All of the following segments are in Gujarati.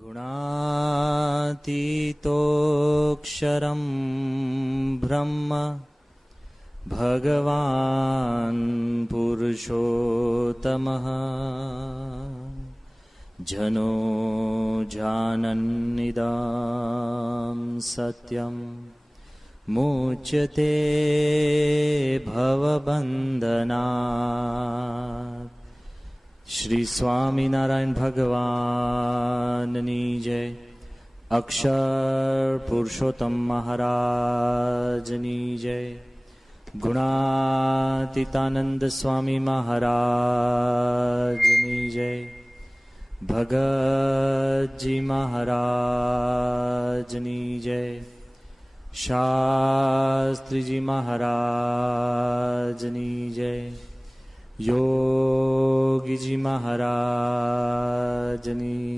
गुणातीतोऽक्षरं ब्रह्म भगवान् पुरुषोत्तमः जनो जानन्निदं सत्यं मुच्यते भवबन्धनात्। श्री स्वामीनारायण भगवाननी जय। अक्षर पुरुषोत्तम महाराजनी जय। गुणातीतानंद स्वामी महाराजनी जय। भगत जी महाराजनी जय। शास्त्री जी महाराजनी जय। योगी जी महाराजनी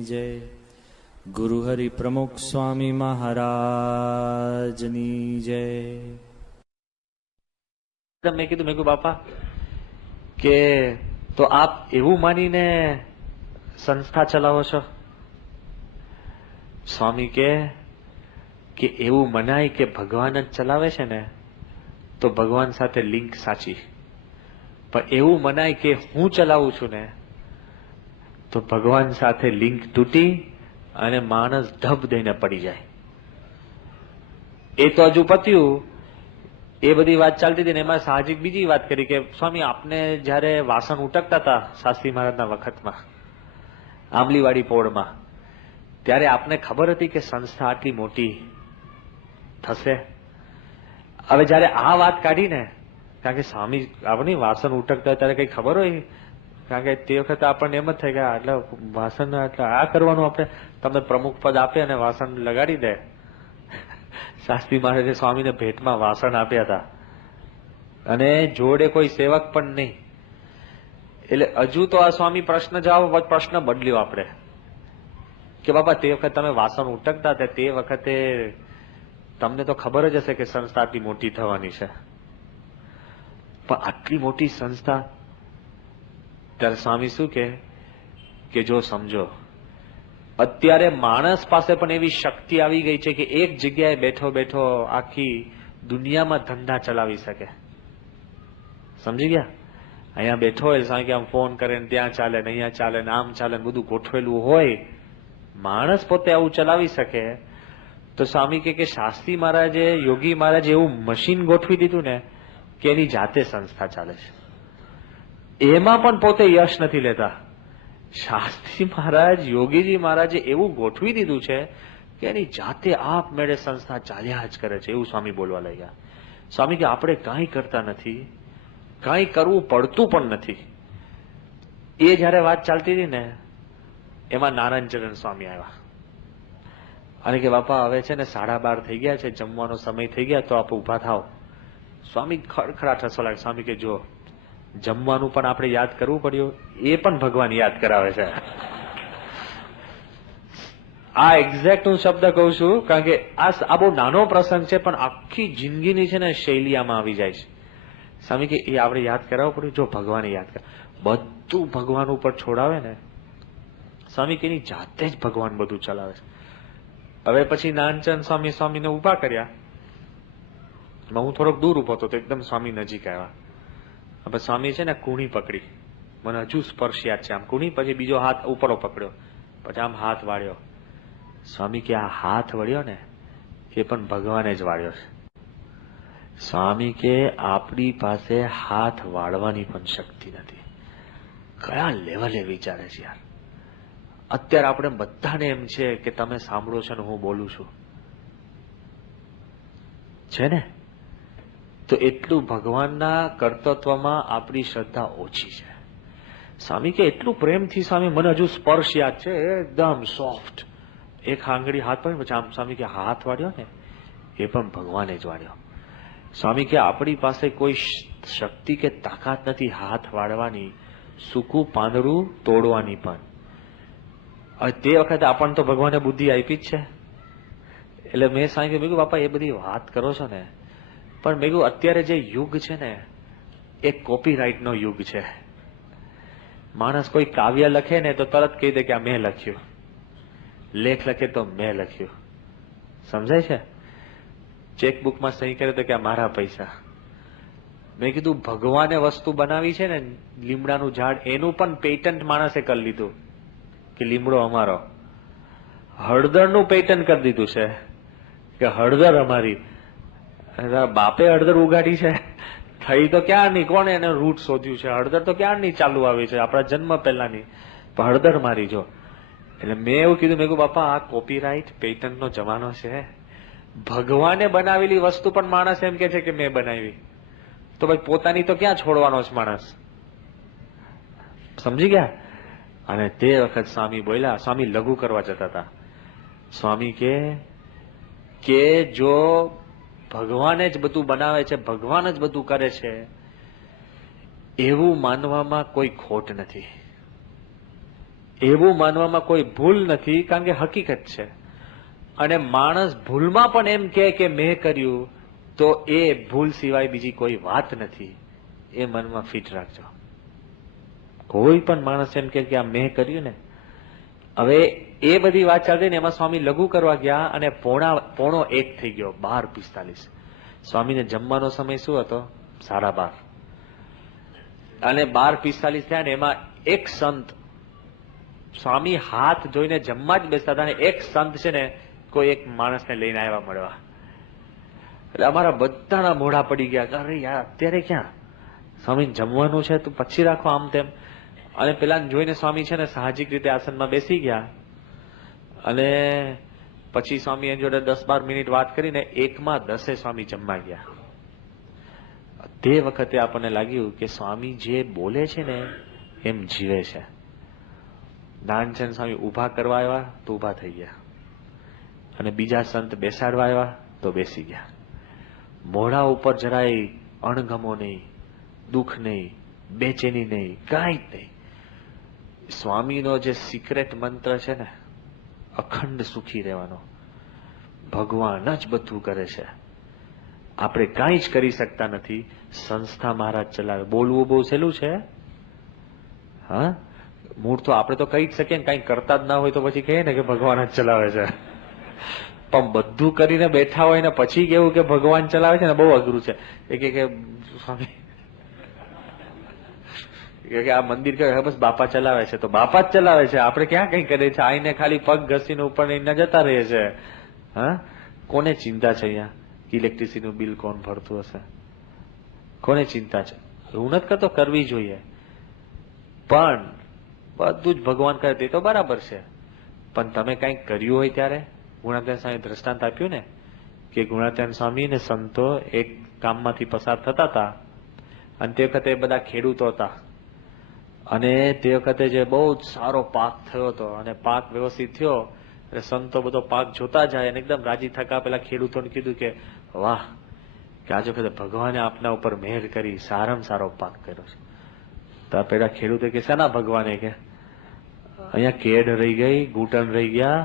जय। गुरु हरि प्रमुख स्वामी महाराजनी जय। મેં કીધું બાપા કે તો આપ એવું માનીને સંસ્થા ચલાવો છો? સ્વામી કે એવું મનાય કે ભગવાન જ ચલાવે છે ને તો ભગવાન સાથે લિંક સાચી, પણ એવું મનાય કે હું ચલાવું છું ને તો ભગવાન સાથે લિંક તૂટી અને માણસ ઢબ દઈને પડી જાય. એ તો હજુ પત્યું, એ બધી વાત ચાલતી હતી ને એમાં સાહજિક બીજી વાત કરી કે સ્વામી આપને જયારે વાસણ ઉટકતા હતા શાસ્ત્રી મહારાજના વખતમાં આંબલીવાડી પોળમાં, ત્યારે આપને ખબર હતી કે સંસ્થા આટલી મોટી થશે? હવે જયારે આ વાત કાઢીને, કારણ કે સ્વામી આપણે વાસણ ઉટકતા હોય ત્યારે કઈ ખબર હોય? કારણ કે તે વખતે આપણને એમ જ થાય કે એટલે વાસણ એટલે આ કરવાનું, આપણે તમને પ્રમુખ પદ આપે અને વાસણ લગાડી દે. શાસ્ત્રી મહારાજે સ્વામીને ભેટમાં વાસણ આપ્યા હતા અને જોડે કોઈ સેવક પણ નહીં. એટલે હજુ તો આ સ્વામી પ્રશ્ન જવાબ પ્રશ્ન બદલ્યો આપણે કે બાપા તે વખતે તમે વાસણ ઉટકતા હતા તે વખતે તમને તો ખબર જ હશે કે સંસ્થા આટલી મોટી થવાની છે, પણ આટલી મોટી સંસ્થા, ત્યારે સ્વામી શું કે જો સમજો અત્યારે માણસ પાસે પણ એવી શક્તિ આવી ગઈ છે કે એક જગ્યાએ બેઠો બેઠો આખી દુનિયામાં ધંધા ચલાવી શકે. સમજી ગયા? અહીંયા બેઠો હોય સ્વામી કે આમ ફોન કરે ને ત્યાં ચાલે ને અહીંયા ચાલે ને આમ ચાલે ને બધું ગોઠવેલું હોય, માણસ પોતે આવું ચલાવી શકે. તો સ્વામી કે શાસ્ત્રી મહારાજે, યોગી મહારાજે એવું મશીન ગોઠવી દીધું ને કે એની જાતે સંસ્થા ચાલે છે. એમાં પણ પોતે યશ નથી લેતા. શાસ્ત્રી મહારાજ, યોગીજી મહારાજે એવું ગોઠવી દીધું છે કે એની જાતે આપમેળે સંસ્થા ચાલ્યા જ કરે છે, એવું સ્વામી બોલવા લાગ્યા. સ્વામી કે આપણે કાંઈ કરતા નથી, કાંઈ કરવું પડતું પણ નથી. એ જયારે વાત ચાલતી હતી ને એમાં નારાયણચરણ સ્વામી આવ્યા અને કે બાપા હવે છે ને 12:30 થઈ ગયા છે, જમવાનો સમય થઈ ગયા, તો આપ ઉભા થાવ. સ્વામી ખડખડાટ હસવા લાગે. સ્વામી કે જો જમવાનું પણ આપણે યાદ કરવું પડ્યું, એ પણ ભગવાન યાદ કરાવે છે. આ એક્ઝેક્ટ હું શબ્દ કહું છું, કારણ કે આ બહુ નાનો પ્રસંગ છે પણ આખી જિંદગીની છે ને શૈલી આમાં આવી જાય છે. સ્વામી કે એ આપણે યાદ કરાવવું પડ્યું. જો ભગવાને યાદ કર, બધું ભગવાન ઉપર છોડાવે ને સ્વામી કે એની જાતે જ ભગવાન બધું ચલાવે છે. હવે પછી નાનચંદ સ્વામીને ઉભા કર્યા. હું થોડોક દૂર ઉભો હતો તો એકદમ સ્વામી નજીક આવ્યા. હવે સ્વામી છે ને કુણી પકડી, મને હજુ સ્પર્શ યાદ છે. આમ કુણી, પછી બીજો હાથ ઉપરો પકડ્યો, પછી આમ હાથ વાળ્યો. સ્વામી કે આ હાથ વળ્યો ને એ પણ ભગવાને જ વાળ્યો છે. સ્વામી કે આપણી પાસે હાથ વાળવાની પણ શક્તિ નથી. કયા લેવલે વિચારે છે યાર! અત્યારે આપણે બધાને એમ છે કે તમે સાંભળો છો ને હું બોલું છું, છે ને? તો એટલું ભગવાનના કર્તૃત્વમાં આપણી શ્રદ્ધા ઓછી છે. સ્વામી કે એટલું પ્રેમથી, સ્વામી મને હજુ સ્પર્શ યાદ છે, એકદમ સોફ્ટ, એક આંગળી હાથ પર, પછી આમ સ્વામી કે હાથ વાળ્યો ને એ પણ ભગવાને જ વાળ્યો. સ્વામી કે આપણી પાસે કોઈ શક્તિ કે તાકાત નથી હાથ વાળવાની, સૂકું પાંદડું તોડવાની પણ. હવે તે વખતે આપણને તો ભગવાને બુદ્ધિ આપી જ છે. એટલે મેં સ્વામી કીધું બાપા એ બધી વાત કરો છો ને, પણ મેં કહ્યું અત્યારે જે યુગ છે ને એ કોપીરાઇટનો યુગ છે. માણસ કોઈ કાવ્ય લખે ને તો તરત કહી દે કે આ મેં લખ્યું. લેખ લખે તો મેં લખ્યું. સમજાય છે? ચેકબુકમાં સહી કરે તો કે આ મારા પૈસા. મેં કીધું ભગવાને વસ્તુ બનાવી છે ને, લીમડાનું ઝાડ, એનું પણ પેટન્ટ માણસે કરી લીધું કે લીમડો અમારો. હળદરનું પેટન્ટ કરી દીધું છે કે હળદર અમારી. બાપે હળદર ઉગાડી છે, થઈ તો ક્યાં નહીં, કોને એને રૂટ શોધ્યું છે? હળદર તો ક્યાં નહીં ચાલુ આવી છે, આપણા જન્મ પહેલાની. પણ હળદર મારી જો. એટલે મેં એવું કીધું, મેં કહ્યું બાપા આ કોપીરાઇટ પેટન્ટનો જમાનો છે. ભગવાને બનાવેલી વસ્તુ પણ માણસ એમ કે છે કે મેં બનાવી, તો ભાઈ પોતાની તો ક્યાં છોડવાનો છે માણસ? સમજી ગયા? અને તે વખત સ્વામી બોલ્યા, સ્વામી લઘુ કરવા જતા હતા. સ્વામી કે જો ભગવાને જ બધું બનાવે છે, ભગવાન જ બધું કરે છે, એવું માનવામાં કોઈ ખોટ નથી, એવું માનવામાં કોઈ ભૂલ નથી, કારણ કે હકીકત છે. અને માણસ ભૂલમાં પણ એમ કે મેં કર્યું, તો એ ભૂલ સિવાય બીજી કોઈ વાત નથી. એ મનમાં ફિટ રાખજો. કોઈ પણ માણસ એમ કે આ મેં કર્યું ને. હવે એ બધી વાત ચાલતી ને, એમાં સ્વામી લઘુ કરવા ગયા અને 1:45 થઈ ગયો, 12:45. સ્વામીને જમવાનો સમય શું હતો? 12:30. અને 12:45 થયા ને, એમાં એક સંત, સ્વામી હાથ જોઈને જમવા જ બેસતા હતા ને, એક સંત છે ને કોઈ એક માણસને લઈને આવ્યા મળવા. એટલે અમારા બધાના મોઢા પડી ગયા, અરે યાર અત્યારે ક્યાં, સ્વામી જમવાનું છે તો પછી રાખો, આમ તેમ. અને પેલા જોઈને સ્વામી છે ને સાહજિક રીતે આસનમાં બેસી ગયા. અને પછી સ્વામી એની જોડે 10-12 મિનિટ વાત કરીને 1:10 સ્વામી જમવા ગયા. તે વખતે આપણને લાગ્યું કે સ્વામી જે બોલે છે ને એમ જીવે છે. દાનચંદ સ્વામી ઉભા કરવા આવ્યા તો ઉભા થઈ ગયા, અને બીજા સંત બેસાડવા આવ્યા તો બેસી ગયા. મોઢા ઉપર જરાય અણગમો નહીં, દુઃખ નહીં, બેચેની નહીં, કાંઈ જ નહીં. સ્વામીનો જે સિક્રેટ મંત્ર છે ને, અખંડ સુખી રહેવાનો. ભગવાન જ બધું કરે છે, આપણે કાંઈ જ કરી શકતા નથી. સંસ્થા મહારાજ ચલાવે. બોલવું બહુ સહેલું છે. હા, મૂળ તો આપણે તો કહી જ શકીએ ને, કાંઈ કરતા જ ના હોય તો પછી કહીએ ને કે ભગવાન જ ચલાવે છે. પણ બધું કરીને બેઠા હોય ને પછી કેવું કે ભગવાન ચલાવે છે ને, બહુ અઘરું છે. એ કે સ્વામી કે આ મંદિર કે બસ બાપા ચલાવે છે, તો બાપા જ ચલાવે છે, આપણે ક્યાં કઈ કરીએ છીએ? આઈને ખાલી પગ ઘસીને ઉપર ને જતા રહીએ છે. હા, કોને ચિંતા છે અહીંયા ઇલેક્ટ્રિસિટીનું બિલ કોણ ભરતું હશે? કોને ચિંતા છે? હું નથી કરતો, કરવી જોઈએ, પણ બધું જ ભગવાન કરે તે તો બરાબર છે. પણ તમે કંઈક કર્યું હોય ત્યારે, ગુણાત્યાન સ્વામી દ્રષ્ટાંત આપ્યું ને કે ગુણાત્યાન સ્વામી ને સંતો એક કામમાંથી પસાર થતા હતા, અને તે વખતે બધા ખેડૂતો હતા, અને તે વખતે જે બહુ જ સારો પાક થયો હતો, અને પાક વ્યવસ્થિત થયો એટલે સંતો બધો પાક જોતા જાય અને એકદમ રાજી થકા પેલા ખેડૂતોને કીધું કે વાહ, કે આજ વખતે ભગવાને આપના ઉપર મહેર કરી, સારામાં સારો પાક કર્યો છે. તો પેલા ખેડૂતો કે શાના ભગવાને? કે અહીંયા કેડ રહી ગઈ, ઘૂંટણ રહી ગયા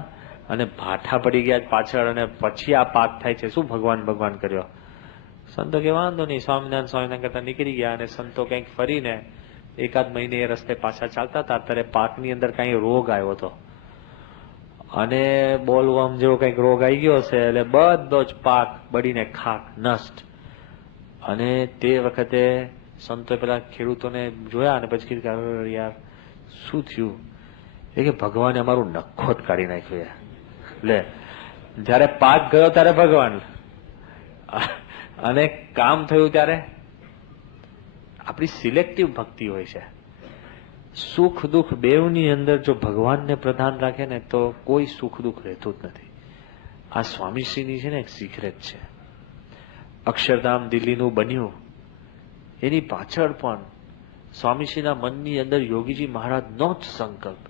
અને ભાઠા પડી ગયા પાછળ, અને પછી આ પાક થાય છે, શું ભગવાન ભગવાન કર્યો? સંતો કે વાંધો નહીં, સ્વામિનારાયણ સ્વામિનારાયણ કરતા નીકળી ગયા. અને સંતો કંઈક ફરીને 1-8 મહિને એ રસ્તે પાછા ચાલતા હતા, ત્યારે પાકની અંદર કઈ રોગ આવ્યો હતો, અને બોલવમ જેવો કઈક રોગ આવી ગયો હશે, એટલે બધો જ પાક બળીને ખાક નષ્ટ. અને તે વખતે સંતો પેલા ખેડૂતોને જોયા અને પછી કીધું કે યાર શું થયું? એ કે ભગવાને અમારું નખો જ કાઢી નાખ્યું. લે, જયારે પાક ગયો ત્યારે ભગવાન, અને કામ થયું ત્યારે આપણી સિલેક્ટિવ ભક્તિ હોય છે. સુખ દુઃખ બેવની અંદર જો ભગવાનને પ્રધાન રાખે ને તો કોઈ સુખ દુઃખ રહેતું જ નથી. આ સ્વામીશ્રીની છે ને એક સિક્રેટ છે. અક્ષરધામ દિલ્હીનું બન્યું એની પાછળ પણ સ્વામીશ્રીના મનની અંદર યોગીજી મહારાજનો જ સંકલ્પ.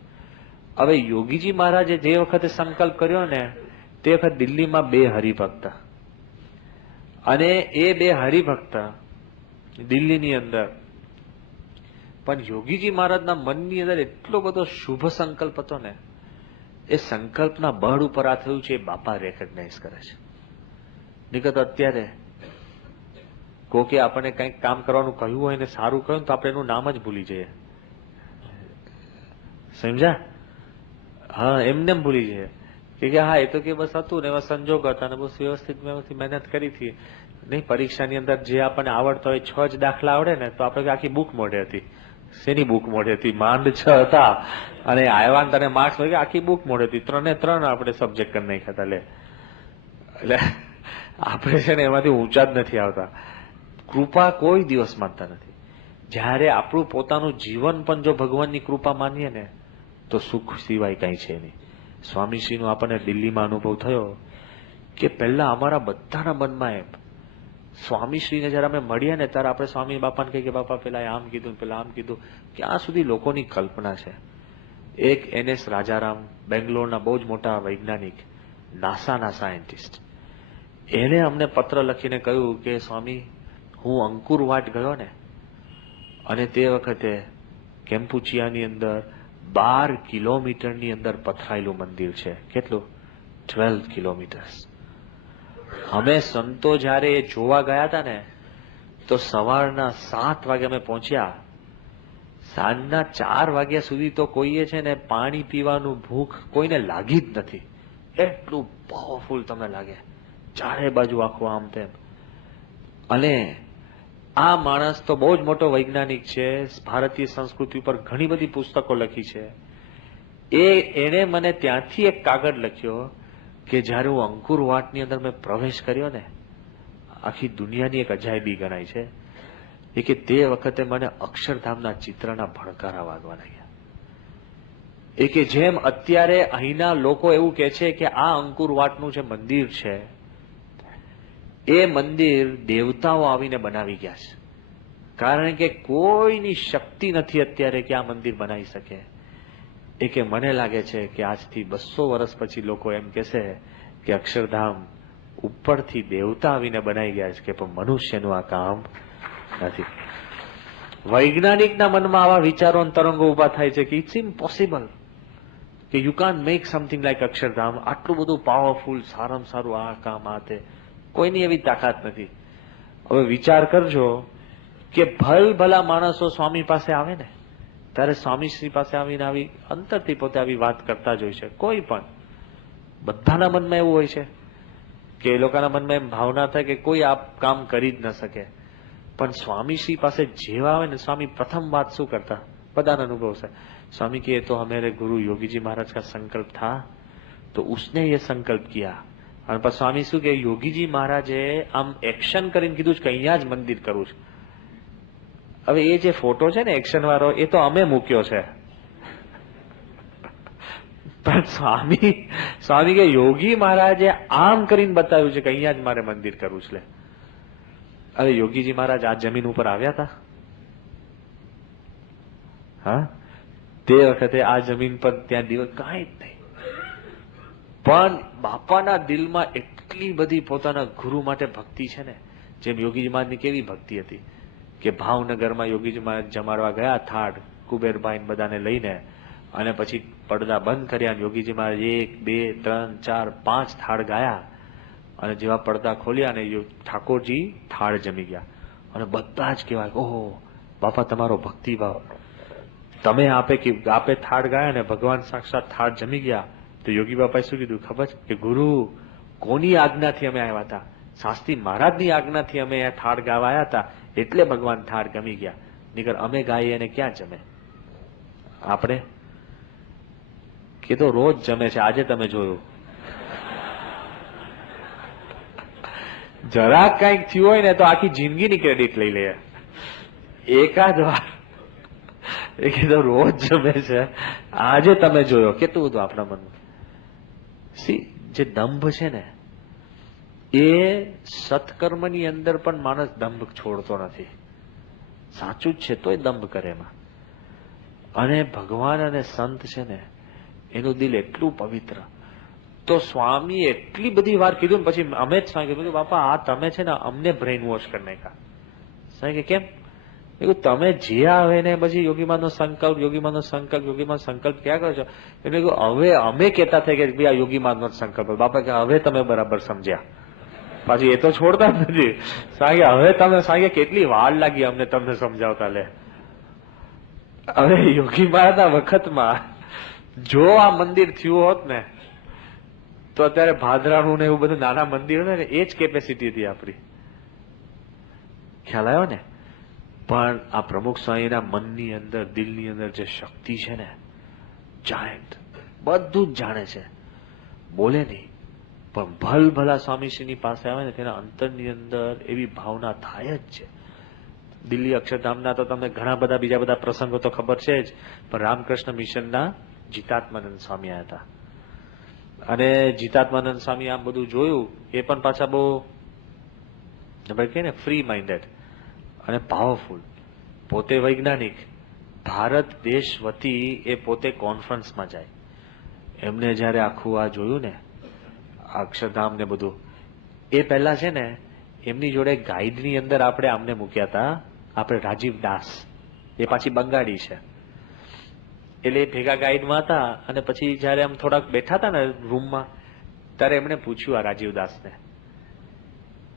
હવે યોગીજી મહારાજે જે વખતે સંકલ્પ કર્યો ને તે વખત દિલ્હીમાં 2 હરિભક્ત, અને એ 2 હરિભક્ત દિલ્હીની અંદર, પણ યોગીજી મહારાજના મનની અંદર એટલો બધો શુભ સંકલ્પ હતો ને, એ સંકલ્પના બળ ઉપર આ થયું છે. એ બાપા રેકગ્નાઇઝ કરે છે. નિકટ અત્યારે કોકે આપણને કંઈક કામ કરવાનું કહ્યું હોય ને સારું કહ્યું તો આપણે એનું નામ જ ભૂલી જઈએ. સમજ્યા? હા, એમને ભૂલી જઈએ. કે હા એ તો કે બસ હતું ને એવા સંજોગ હતા ને બસ વ્યવસ્થિત મહેનત કરી હતી. નહીં, પરીક્ષાની અંદર જે આપણને આવડતા હોય 6 જ દાખલા આવડે ને તો આપણે આખી બુક મોઢે હતી. શેની બુક મોઢે હતી? માંડ 6 હતા અને આવ્યા ને તને માર્ક્સ હોય કે આખી બુક મોઢે હતી. 3 આપણે સબ્જેક્ટ કરી નાખ્યા હતા. લે એટલે આપણે છે ને એમાંથી ઊંચા જ નથી આવતા. કૃપા કોઈ દિવસ માનતા નથી. જ્યારે આપણું પોતાનું જીવન પણ જો ભગવાનની કૃપા માનીએ ને તો સુખ સિવાય કઈ છે નહીં. સ્વામીશ્રીનો આપણને દિલ્હીમાં અનુભવ થયો કે પહેલા અમારા બધાના મનમાં એમ, સ્વામીશ્રીને જયારે અમે મળ્યા ને ત્યારે આપણે સ્વામી બાપાને કહીએ કે બાપા પેલા આમ કીધું પેલા આમ કીધું. ક્યાં સુધી લોકોની કલ્પના છે. એક NS રાજારામ, બેંગ્લોરના બહુ જ મોટા વૈજ્ઞાનિક, નાસાના સાયન્ટિસ્ટ, એને અમને પત્ર લખીને કહ્યું કે સ્વામી, હું અંકુરવાટ ગયો ને અને તે વખતે કેમ્પુચિયાની અંદર 12 કિલોમીટરની અંદર પથરાયેલું મંદિર છે. કેટલું? 12 કિલોમીટર. અમે સંતો જયારે એ જોવા ગયા હતા ને તો સવારના 7 વાગે અમે પહોંચ્યા. સાંજના 4 વાગ્યા સુધી તો કોઈએ છે ને પાણી પીવાનું ભૂખ કોઈને લાગી જ નથી. એટલું પાવરફુલ તમને લાગે, ચારે બાજુ આખું આમ તેમ. અને આ માણસ તો બહુ જ મોટો વૈજ્ઞાનિક છે, ભારતીય સંસ્કૃતિ ઉપર ઘણી બધી પુસ્તકો લખી છે. એને મને ત્યાંથી એક કાગળ લખ્યો કે જયારે હું અંકુરવાટની અંદર મેં પ્રવેશ કર્યો ને, આખી દુનિયાની એક અજાયબી ગણાય છે એ કે તે વખતે મને અક્ષરધામના ચિત્રના ભણકારા વાગવા લાગ્યા. એ કે જેમ અત્યારે અહીંના લોકો એવું કે છે કે આ અંકુરવાટનું જે મંદિર છે એ મંદિર દેવતાઓ આવીને બનાવી ગયા છે, કારણ કે કોઈની શક્તિ નથી અત્યારે કે આ મંદિર બનાવી શકે. એ કે મને લાગે છે કે આજથી 200 વર્ષ પછી લોકો એમ કહેશે કે અક્ષરધામ ઉપરથી દેવતા આવીને બનાવી ગયા છે, કે પણ મનુષ્યનું આ કામ નથી. વૈજ્ઞાનિકના મનમાં આવા વિચારો અને તરંગો ઉભા થાય છે કે ઇટ્સ ઇમ્પોસિબલ કે you can't make something like Akshardham. આટલું બધું પાવરફુલ, સારામાં સારું આ કામ આ તે, કોઈની એવી તાકાત નથી. હવે વિચાર કરજો કે ભલા માણસો સ્વામી પાસે આવે ને ત્યારે સ્વામીશ્રી પાસે આવીને આવી અંતરથી પોતે આવી વાત કરતા જ હોય છે. કોઈ પણ, બધાના મનમાં એવું હોય છે કે એ લોકોના મનમાં એમ ભાવના થાય કે કોઈ આ કામ કરી જ ન શકે. પણ સ્વામીશ્રી પાસે જેવા આવે ને, સ્વામી પ્રથમ વાત શું કરતા, બધાનો અનુભવ છે. स्वामी के तो हमारे गुरु योगी जी महाराज का संकल्प था तो उसने ये संकल्प किया. અને પછી સ્વામી શું કે યોગીજી મહારાજે આમ એક્શન કરીને કીધું કે અહીંયા જ મંદિર કરવું છે. હવે એ જે ફોટો છે ને એક્શન વાળો, એ તો અમે મૂક્યો છે, પણ સ્વામી કે યોગી મહારાજે આમ કરીને બતાવ્યું છે કે અહીંયા જ મારે મંદિર કરવું છે. હવે યોગીજી મહારાજ આ જમીન ઉપર આવ્યા હતા? હા, તે વખતે આ જમીન પર ત્યાં દિવસ કાંઈ જ નહીં, પણ બાપાના દિલમાં એટલી બધી પોતાના ગુરુ માટે ભક્તિ છે ને. જેમ યોગીજી મહારાજની કેવી ભક્તિ હતી કે ભાવનગરમાં યોગીજી મહારાજ જમાડવા ગયા થાળ કુબેરભાઈ બધાને લઈને, અને પછી પડદા બંધ કર્યા. યોગીજી મહારાજ 1 2 3 4 5 થાળ ગાયા, અને જેવા પડદા ખોલ્યા અને ઠાકોરજી થાળ જમી ગયા. અને બધા જ કહેવાય, ઓહો બાપા તમારો ભક્તિભાવ, તમે આપે થાળ ગાયા ને ભગવાન સાક્ષાત થાળ જમી ગયા. તો યોગી બાપાએ શું કીધું ખબર કે ગુરુ કોની આજ્ઞાથી અમે આવ્યા હતા? શાસ્ત્રી મહારાજની આજ્ઞાથી અમે આ થાળ ગાવા આવ્યા હતા, એટલે ભગવાન થાળ ગમી ગયા. નીકળ અમે ગાઈએ અને ક્યાં જમે? આપણે કે તો રોજ જમે છે. આજે તમે જોયું, જરાક કઈક થયું હોય ને તો આખી જિંદગીની ક્રેડિટ લઈ લે. એકાદ વાર એ કીધું રોજ જમે છે, આજે તમે જોયો. કેટલું બધું આપણા મનમાં જે દંભ છે ને, એ સત્કર્મની અંદર પણ માણસ દંભ છોડતો નથી. સાચું જ છે તોય દંભ કરે એમાં. અને ભગવાન અને સંત છે ને, એનું દિલ એટલું પવિત્ર. તો સ્વામી એટલી બધી વાર કીધું ને પછી અમે જ સ્વામી કીધું બાપા આ તમે છે ને અમને બ્રેઇન વોશ કરી નાખ્યા. સ્વામી કે કેમ? તમે જે આવે ને પછી યોગીમાનો સંકલ્પ ક્યાં કરો છો? એટલે હવે અમે કહેતા થાય કે ભાઈ આ યોગીમાનો સંકલ્પ. બાપા કે હવે તમે બરાબર સમજ્યા. પાછી એ તો છોડતા જ નથી. સાંગે હવે તમે સાંગે કેટલી વાર લાગી અમને તમને સમજાવતા. લે હવે યોગી મહારાજના વખતમાં જો આ મંદિર થયું હોત ને તો અત્યારે ભાદરાનું ને એવું બધું નાના મંદિરો ને એ જ કેપેસિટી હતી આપણી. ખ્યાલ આવ્યો ને? પણ આ પ્રમુખ સ્વામીના મનની અંદર, દિલની અંદર જે શક્તિ છે ને, જાયન્ટ, બધું જ જાણે છે, બોલે નહીં, પણ ભલભલા સ્વામીશ્રીની પાસે આવે ને તેના અંતરની અંદર એવી ભાવના થાય જ છે. દિલ્હી અક્ષરધામના તો તમને ઘણા બધા બીજા બધા પ્રસંગો તો ખબર છે જ, પણ રામકૃષ્ણ મિશનના જીતાત્માનંદ સ્વામી આવ્યા હતા. અને જીતાત્માનંદ સ્વામી આમ બધું જોયું, એ પણ પાછા બહુ કહે ને ફ્રી માઇન્ડેડ અને પાવરફુલ, પોતે વૈજ્ઞાનિક, ભારત દેશ વતી એ પોતે કોન્ફરન્સમાં જાય. એમને જયારે આખું આ જોયું ને, અક્ષરધામ ને બધું, એ પહેલા છે ને એમની જોડે ગાઈડની અંદર આપણે આમને મૂક્યા હતા, આપણે રાજીવ દાસ, એ પાછી બંગાળી છે, એટલે એ ભેગા ગાઈડમાં હતા. અને પછી જયારે આમ થોડાક બેઠા હતા ને રૂમમાં, ત્યારે એમણે પૂછ્યું આ રાજીવ દાસને,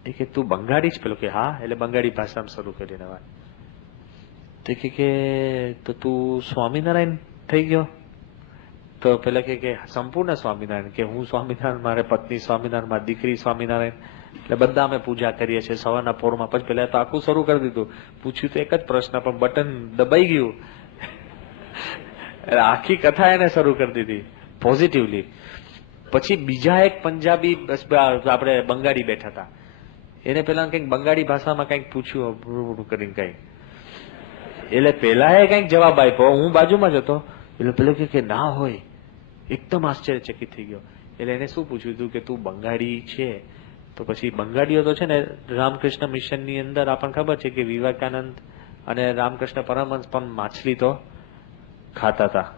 એ કે તું બંગાળી જ? પેલો કે હા. એટલે બંગાળી ભાષામાં શરૂ કરીને વાત. તે કે તો તું સ્વામિનારાયણ થઈ ગયો? તો પેલા કે સંપૂર્ણ સ્વામિનારાયણ. કે હું સ્વામિનારાયણ, મારે પત્ની સ્વામિનારાયણ, મારી દીકરી સ્વામિનારાયણ, એટલે બધા અમે પૂજા કરીએ છીએ સવારના પોરમાં. પછી પેલા તો આખું શરૂ કરી દીધું. પૂછ્યું તો એક જ પ્રશ્ન, પણ બટન દબાઈ ગયું. આખી કથા એને શરૂ કરી દીધી પોઝિટિવલી. પછી બીજા એક પંજાબી, આપણે બંગાળી બેઠા હતા, એને પેલા કંઈક બંગાળી ભાષામાં કંઈક પૂછ્યું કરીને કંઈક, એટલે પેલા એ કંઈક જવાબ આપ્યો, હું બાજુમાં જ હતો. એટલે પેલો કે ના હોય, એકદમ આશ્ચર્યચકિત થઈ ગયો. એટલે એને શું પૂછ્યું હતું કે તું બંગાળી છે? તો પછી બંગાળીઓ તો છે ને રામકૃષ્ણ મિશનની અંદર આપણને ખબર છે કે વિવેકાનંદ અને રામકૃષ્ણ પરમહંસ પણ માછલી તો ખાતા હતા,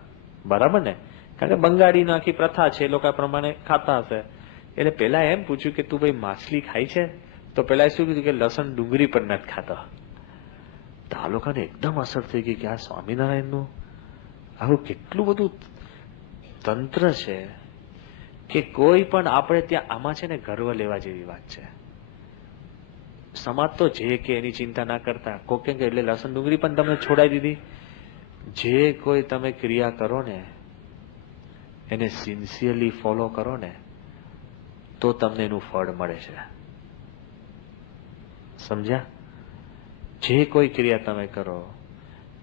બરાબર ને? કારણ કે બંગાળીની આખી પ્રથા છે, એ લોકો પ્રમાણે ખાતા હશે. એટલે પેલા એમ પૂછ્યું કે તું ભાઈ માછલી ખાય છે? તો પેલા શું કીધું કે લસણ ડુંગળી પણ નથી ખાતો. તો આ લોકોને એકદમ અસર થઈ ગઈ કે આ સ્વામિનારાયણનું આવું કેટલું બધું તંત્ર છે કે કોઈ પણ આપણે ત્યાં આમાં છે ને ગર્વ લેવા જેવી વાત છે. સમાજ તો જે કે એની ચિંતા ના કરતા, કોકે એટલે લસણ ડુંગળી પણ તમને છોડાઈ દીધી. જે કોઈ તમે ક્રિયા કરો ને એને સિન્સિયરલી ફોલો કરો ને તો તમને એનું ફળ મળે છે. સમજ્યા? જે કોઈ ક્રિયા તમે કરો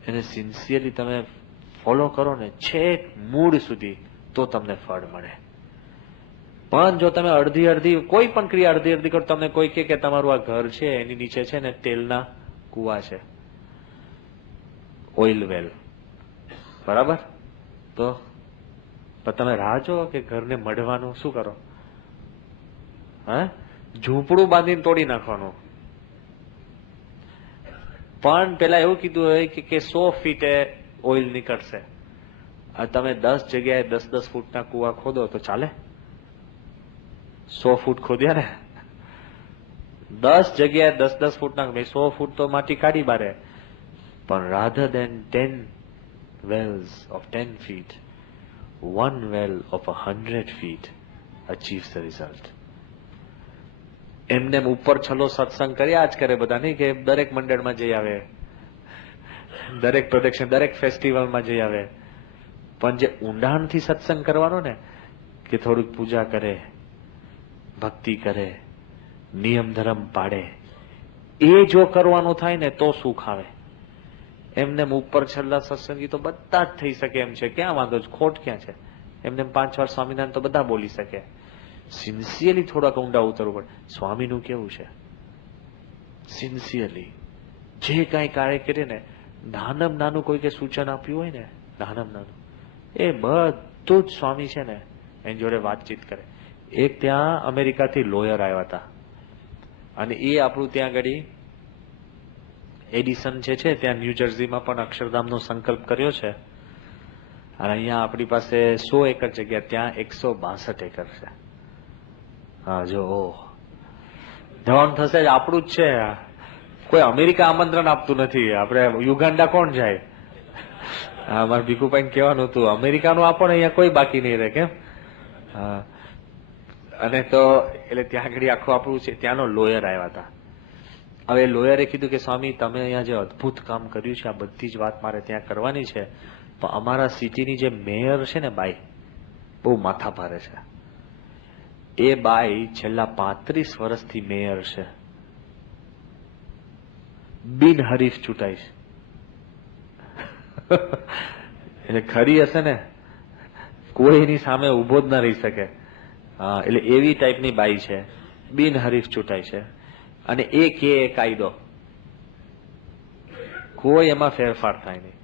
એને સિન્સિયરલી તમે ફોલો કરો ને છેક મૂળ સુધી, તો તમને ફળ મળે. પણ જો તમે અડધી કોઈ પણ ક્રિયા અડધી કરો, તમને કોઈ કે તમારું આ ઘર છે એની નીચે છે ને તેલના કુવા છે, ઓઇલ વેલ, બરાબર? તો તમે રાહ જો કે ઘરને મઢવાનું, શું કરો? હા, ઝૂંપડું બાંધીને તોડી નાખવાનું. પણ પેલા એવું કીધું હોય કે 100 ફીટે ઓઇલ નીકળશે. તમે 10 જગ્યાએ 10-10 ફૂટના કુવા ખોદો તો ચાલે? 100 ફૂટ ખોદ્યા ને, 10 જગ્યાએ 10-10 ફૂટના, 100 ફૂટ તો માટી કાઢી બારે. પણ rather than 10 wells of 10 feet, one well of 100 feet achieves the result. એમને ઉપર છલો સત્સંગ કર્યા જ કરે બધા, નહીં કે દરેક મંડળમાં જઈ આવે, દરેક પ્રદક્ષિણ, દરેક ફેસ્ટિવલમાં જઈ આવે. પણ જે ઊંડાણથી સત્સંગ કરવાનો ને, કે થોડુંક પૂજા કરે, ભક્તિ કરે, નિયમ ધર્મ પાડે, એ જો કરવાનું થાય ને તો સુખ આવે. એમને ઉપર છેલ્લા સત્સંગી તો બધા જ થઈ શકે એમ છે, ક્યાં વાંધો છે, ખોટ ક્યાં છે? એમને 5 વાર સ્વામિનારાયણ તો બધા બોલી શકે. સિન્સિયરલી થોડાક ઊંડા ઉતરવું પડે. સ્વામીનું કેવું છે? સિન્સિયરલી જે કાંઈ કાર્ય કરીએ ને, નાનામાં નાનું કોઈ કે સૂચન આપ્યું હોય ને, નાનામાં નાનું, એ બધું જ સ્વામી છે ને એની જોડે વાતચીત કરે. એક ત્યાં અમેરિકાથી લોયર આવ્યા હતા, અને એ આપણું ત્યાં આગળ એડિસન છે ત્યાં ન્યૂ જર્સીમાં પણ અક્ષરધામનો સંકલ્પ કર્યો છે. અને અહીંયા આપણી પાસે 100 એકર જગ્યા, ત્યાં 162 એકર છે. હા, જો જવાનું થશે જ, આપણું જ છે. કોઈ અમેરિકા આમંત્રણ આપતું નથી. આપણે યુગાન્ડા કોણ જાય? હા, મારે ભીખુભાઈને કહેવાનું હતું, અમેરિકાનું આપો ને, અહીંયા કોઈ બાકી નહીં રહે. કેમ? હા. અને તો એટલે ત્યાં આગળ આખું આપણું છે. ત્યાંનો લોયર આવ્યા હતા. હવે લોયરે કીધું કે સ્વામી, તમે અહીંયા જે અદભુત કામ કર્યું છે, આ બધી જ વાત મારે ત્યાં કરવાની છે, પણ અમારા સિટીની જે મેયર છે ને બાઈ, બહુ માથા ભારે છે. એ બાઈ છેલ્લા 35 વર્ષથી મેયર છે, બિનહરીફ ચૂંટાઈ છે. એટલે ખરી હશે ને, કોઈ એની સામે ઉભો જ ના રહી શકે. હા, એટલે એવી ટાઈપની બાઈ છે, બિનહરીફ ચૂંટાઈ છે. અને એ કે કાયદો, કોઈ એમાં ફેરફાર થાય નહીં.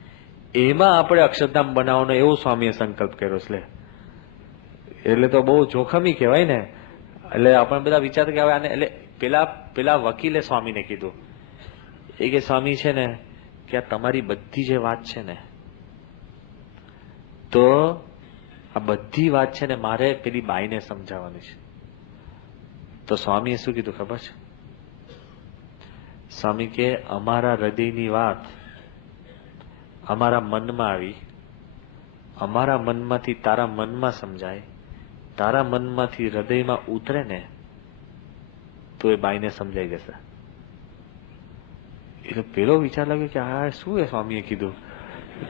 એમાં આપણે અક્ષરધામ બનાવવાનો એવો સ્વામીએ સંકલ્પ કર્યો છે. એટલે તો બહુ જોખમી કહેવાય ને. એટલે આપણે બધા વિચાર કે હવે આને, એટલે પેલા વકીલે સ્વામીને કીધું, એ કે સ્વામી છે ને કે આ તમારી બધી જે વાત છે ને, તો આ બધી વાત છે ને મારે પેલી બાઈને સમજાવવાની છે. તો સ્વામીએ શું કીધું ખબર છે? સ્વામી કે અમારા હૃદયની વાત અમારા મનમાં આવી, અમારા મનમાંથી તારા મનમાં સમજાય, તારા મનમાંથી હૃદયમાં ઉતરે ને તો એ બાઈને સમજાઈ જશે. એટલે પેલો વિચાર લાગ્યો કે આ શું એ સ્વામીએ કીધું.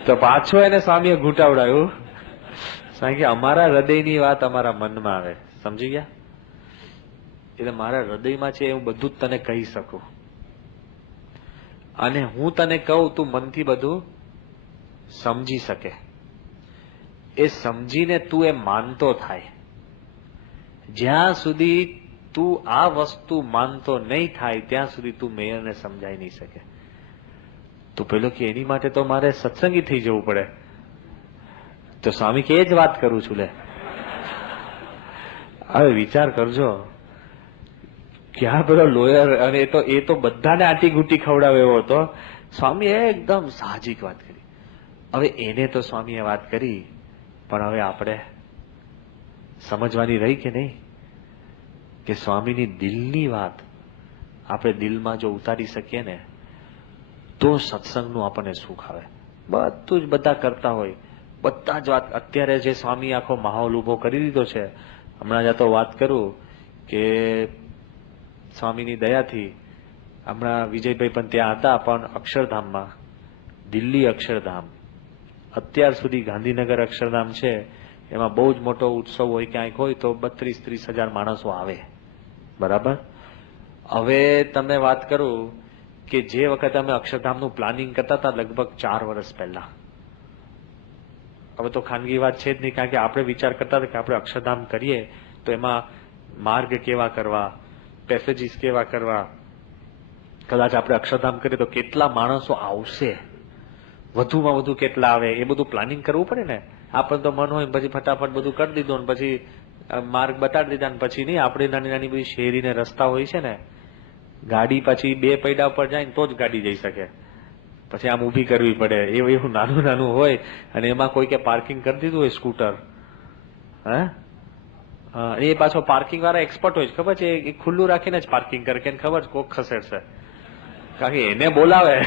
તો પાછો એને સ્વામીએ ઘૂંટાવડાયું. સ્વામી કે અમારા હૃદયની વાત અમારા મનમાં આવે, સમજી ગયા? એટલે મારા હૃદયમાં છે હું બધું જ તને કહી શકું, અને હું તને કહું તું મનથી બધું સમજી શકે. એ સમજીને તું એ માનતો થાય. જ્યાં સુધી તું આ વસ્તુ માનતો નહીં થાય ત્યાં સુધી તું મેયરને સમજાઈ નહીં શકે. તો પેલો કે એની માટે તો મારે સત્સંગી થઈ જવું પડે. તો સ્વામી કે એ જ વાત કરું છું લે. હવે વિચાર કરજો, ક્યાં પેલો લોયર, અને એ તો બધાને આટી ગુટી ખવડાવે એવો હતો. સ્વામીએ એકદમ સાહજિક વાત કરી. હવે એને તો સ્વામીએ વાત કરી, પણ હવે આપણે સમજવાની રહી કે નહીં, કે સ્વામીની દિલની વાત આપણે દિલમાં જો ઉતારી શકીએ ને તો સત્સંગનું આપણને સુખ આવે. બધું જ બધા કરતા હોય, બધા જ વાત. અત્યારે જે સ્વામી આખો માહોલ ઉભો કરી દીધો છે, હમણાં જ તો વાત કરું કે સ્વામીની દયાથી હમણાં વિજયભાઈ પણ ત્યાં હતા, પણ અક્ષરધામમાં, દિલ્હી અક્ષરધામ, અત્યાર સુધી ગાંધીનગર અક્ષરધામ છે એમાં બહુ જ મોટો ઉત્સવ હોય, ક્યાંક હોય તો 32-30 હજાર માણસો આવે, બરાબર. હવે તમને વાત કરું કે જે વખતે અમે અક્ષરધામનું પ્લાનિંગ કરતા હતા લગભગ 4 વર્ષ પહેલા, હવે તો ખાનગી વાત છે જ નહીં, કારણ કે આપણે વિચાર કરતા હતા કે આપણે અક્ષરધામ કરીએ તો એમાં માર્ગ કેવા કરવા, પેસેજીસ કેવા કરવા, કદાચ આપણે અક્ષરધામ કરીએ તો કેટલા માણસો આવશે, વધુમાં વધુ કેટલા આવે, એ બધું પ્લાનિંગ કરવું પડે ને. આપણને તો મન હોય પછી ફટાફટ બધું કરી દીધું, અને પછી માર્ગ બતાડી દીધા, અને પછી નહીં, આપણે નાની નાની બધી શેરીને રસ્તા હોય છે ને, ગાડી પછી 2 પૈડા ઉપર જાય ને તો જ ગાડી જઈ શકે, પછી આમ ઊભી કરવી પડે, એવું નાનું નાનું હોય. અને એમાં કોઈ કે પાર્કિંગ કરી દીધું હોય સ્કૂટર, એ પાછો પાર્કિંગ વાળા એક્સપર્ટ હોય, ખબર છે, એ ખુલ્લું રાખીને જ પાર્કિંગ કરે, કે ખબર છે કોક ખસેડશે, કારણ કે એને બોલાવે.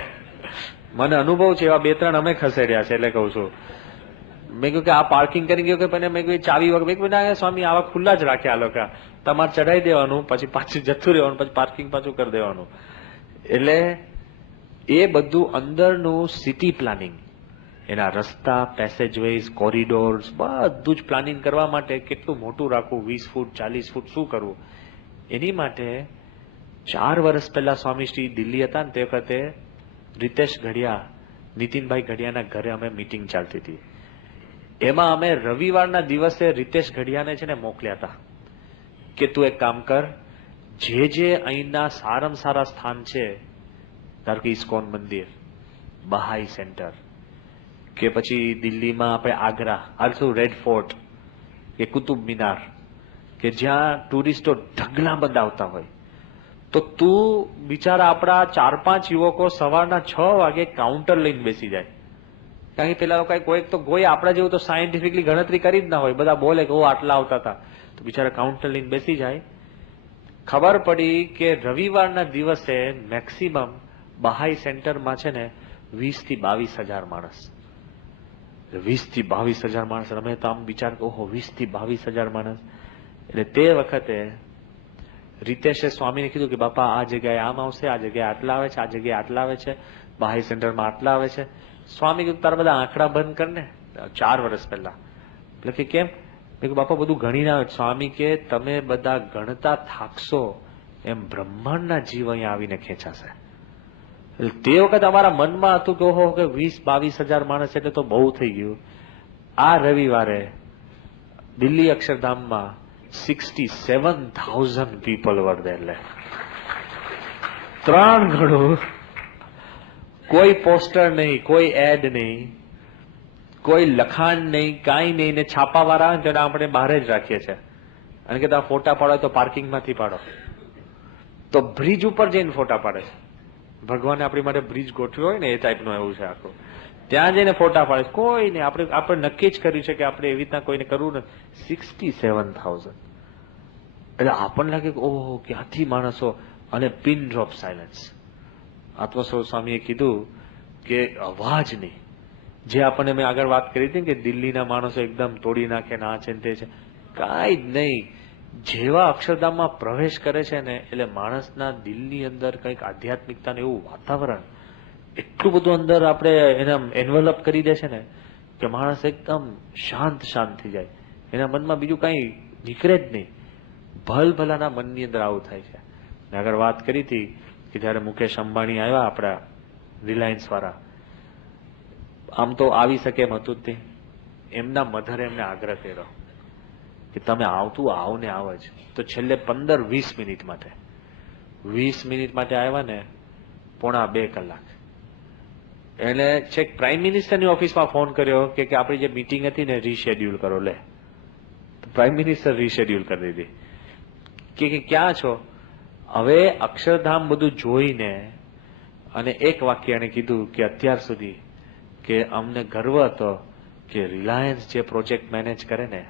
મને અનુભવ છે, એવા 2-3 અમે ખસેડ્યા છે, એટલે કઉ છું. મેં કહ્યું કે આ પાર્કિંગ કરી ગયો કે મેં કહ્યું ચાવી વગર, મેં કહ્યું સ્વામી આવા ખુલ્લા જ રાખ્યા આ લોકો, તમારે ચડાવી દેવાનું, પછી પાછું જતું રહેવાનું, પછી પાર્કિંગ પાછું કરી દેવાનું. એટલે એ બધું અંદરનું સિટી પ્લાનિંગ, એના રસ્તા, પેસેજવેઝ, કોરિડોર્સ, બધું જ પ્લાનિંગ કરવા માટે કેટલું મોટું રાખવું, 20 ફૂટ 40 ફૂટ શું કરવું, એની માટે 4 વર્ષ પહેલા સ્વામીશ્રી દિલ્હી હતા ને તે વખતે રીતેશ ઘડિયા, નીતિનભાઈ ઘડિયાના ઘરે અમે મીટિંગ ચાલતી હતી. એમાં અમે રવિવારના દિવસે રીતેશ ઘડિયાને છે ને મોકલ્યા હતા કે તું એક કામ કર, જે અહીંના સારામાં સારા સ્થાન છે, ધારો કે ઇસ્કોન મંદિર, બહાઈ સેન્ટર, કે પછી દિલ્હીમાં આપણે આગ્રા, આલ્સો રેડ ફોર્ટ, કે કુતુબ મિનાર, કે જ્યાં ટુરિસ્ટો ઢગલા બંધ આવતા હોય, તો તું બિચારા આપણા 4-5 યુવકો સવારના 6 વાગે કાઉન્ટર લઈને બેસી જાય. કારણ કે પેલા લોકો કોઈ આપણા જેવું તો સાયન્ટિફિકલી ગણતરી કરી જ ના હોય, બધા બોલે કે આટલા આવતા હતા, તો બિચારા કાઉન્ટર લઈને બેસી જાય. ખબર પડી કે રવિવારના દિવસે મેક્સિમમ બહાઈ સેન્ટરમાં છે ને 20 થી 22 હજાર માણસ, 20 થી 22 હજાર માણસ. અમે તો આમ વિચાર, ઓહો 20 થી 22 હજાર માણસ. એટલે તે વખતે રીતેશે સ્વામીને કીધું કે બાપા આ જગ્યાએ આમ આવશે, આ જગ્યાએ આટલા આવે છે, આ જગ્યાએ આટલા આવે છે, બહાઈ સેન્ટરમાં આટલા આવે છે. સ્વામી કીધું તારા બધા આંકડા બંધ કર ને. 4 વર્ષ પહેલા. એટલે કે કેમ? મેં કીધું બાપા બધું ગણી ના. સ્વામી કે તમે બધા ગણતા થાકશો એમ બ્રહ્માંડના જીવ અહીંયા આવીને ખેંચાશે. તે વખત અમારા મનમાં હતું કે ઓહો કે 20-22 હજાર માણસ એટલે તો બહુ થઈ ગયું. આ રવિવારે દિલ્હી અક્ષરધામમાં 67,000 પીપલ વર there. 3 ગણું. કોઈ પોસ્ટર નહીં, કોઈ એડ નહીં, કોઈ લખાણ નહીં, કાંઈ નહીં. ને છાપાવાળા આવે ને આપણે બહાર જ રાખીએ છીએ અને કે ફોટા પાડો તો પાર્કિંગમાંથી પાડો. તો બ્રિજ ઉપર જઈને ફોટા પાડે છે. ભગવાને આપણી માટે બ્રિજ ગોઠવ્યો હોય ને એ ટાઈપનું એવું છે આખું. ત્યાં જઈને ફોટા પાડે છે. કોઈ નહીં. આપણે નક્કી જ કર્યું છે કે આપણે એવી રીતના કોઈને કરવું નથી. 67,000 એટલે આપણને લાગે કે ઓહો ક્યાંથી માણસો. અને પિન ડ્રોપ સાયલન્સ. આત્મસ્વરૂપ સ્વામીએ કીધું કે અવાજ નહીં. જે આપણને મેં આગળ વાત કરી હતી કે દિલ્હીના માણસો એકદમ તોડી નાખે ને આ છે ને તે છે, કાંઈ જ નહીં. જેવા અક્ષરધામમાં પ્રવેશ કરે છે ને એટલે માણસના દિલની અંદર કંઈક આધ્યાત્મિકતાનું એવું વાતાવરણ એટલું બધું અંદર આપણે એના એન્વેલપ કરી દે છે ને કે માણસ એકદમ શાંત થઈ જાય. એના મનમાં બીજું કાંઈ નીકળે જ નહીં. ભલભલાના મનની અંદર આવું થાય છે. આગળ વાત કરી હતી કે જયારે મુકેશ અંબાણી આવ્યા આપણા રિલાયન્સ વાળા, આમ તો આવી શકે એમ હતું જ નહીં. એમના મધરે એમને આગ્રહ કર્યો કે તમે આવતું આવ ને આવ જ. તો છેલ્લે 15-20 મિનિટ માટે 20 મિનિટ માટે આવ્યા ને 1.5-2 કલાક. એટલે છેક પ્રાઇમ મિનિસ્ટરની ઓફિસમાં ફોન કર્યો કે આપણી જે મીટિંગ હતી ને રીશેડ્યુલ કરો. લે પ્રાઇમ મિનિસ્ટર રીશેડ્યુલ કરી દીધી. કે ક્યાં છો? હવે અક્ષરધામ બધું જોઈને અને એક વાક્ય એને કીધું કે અત્યાર સુધી કે અમને ગર્વ હતો કે રિલાયન્સ જે પ્રોજેક્ટ મેનેજ કરે ને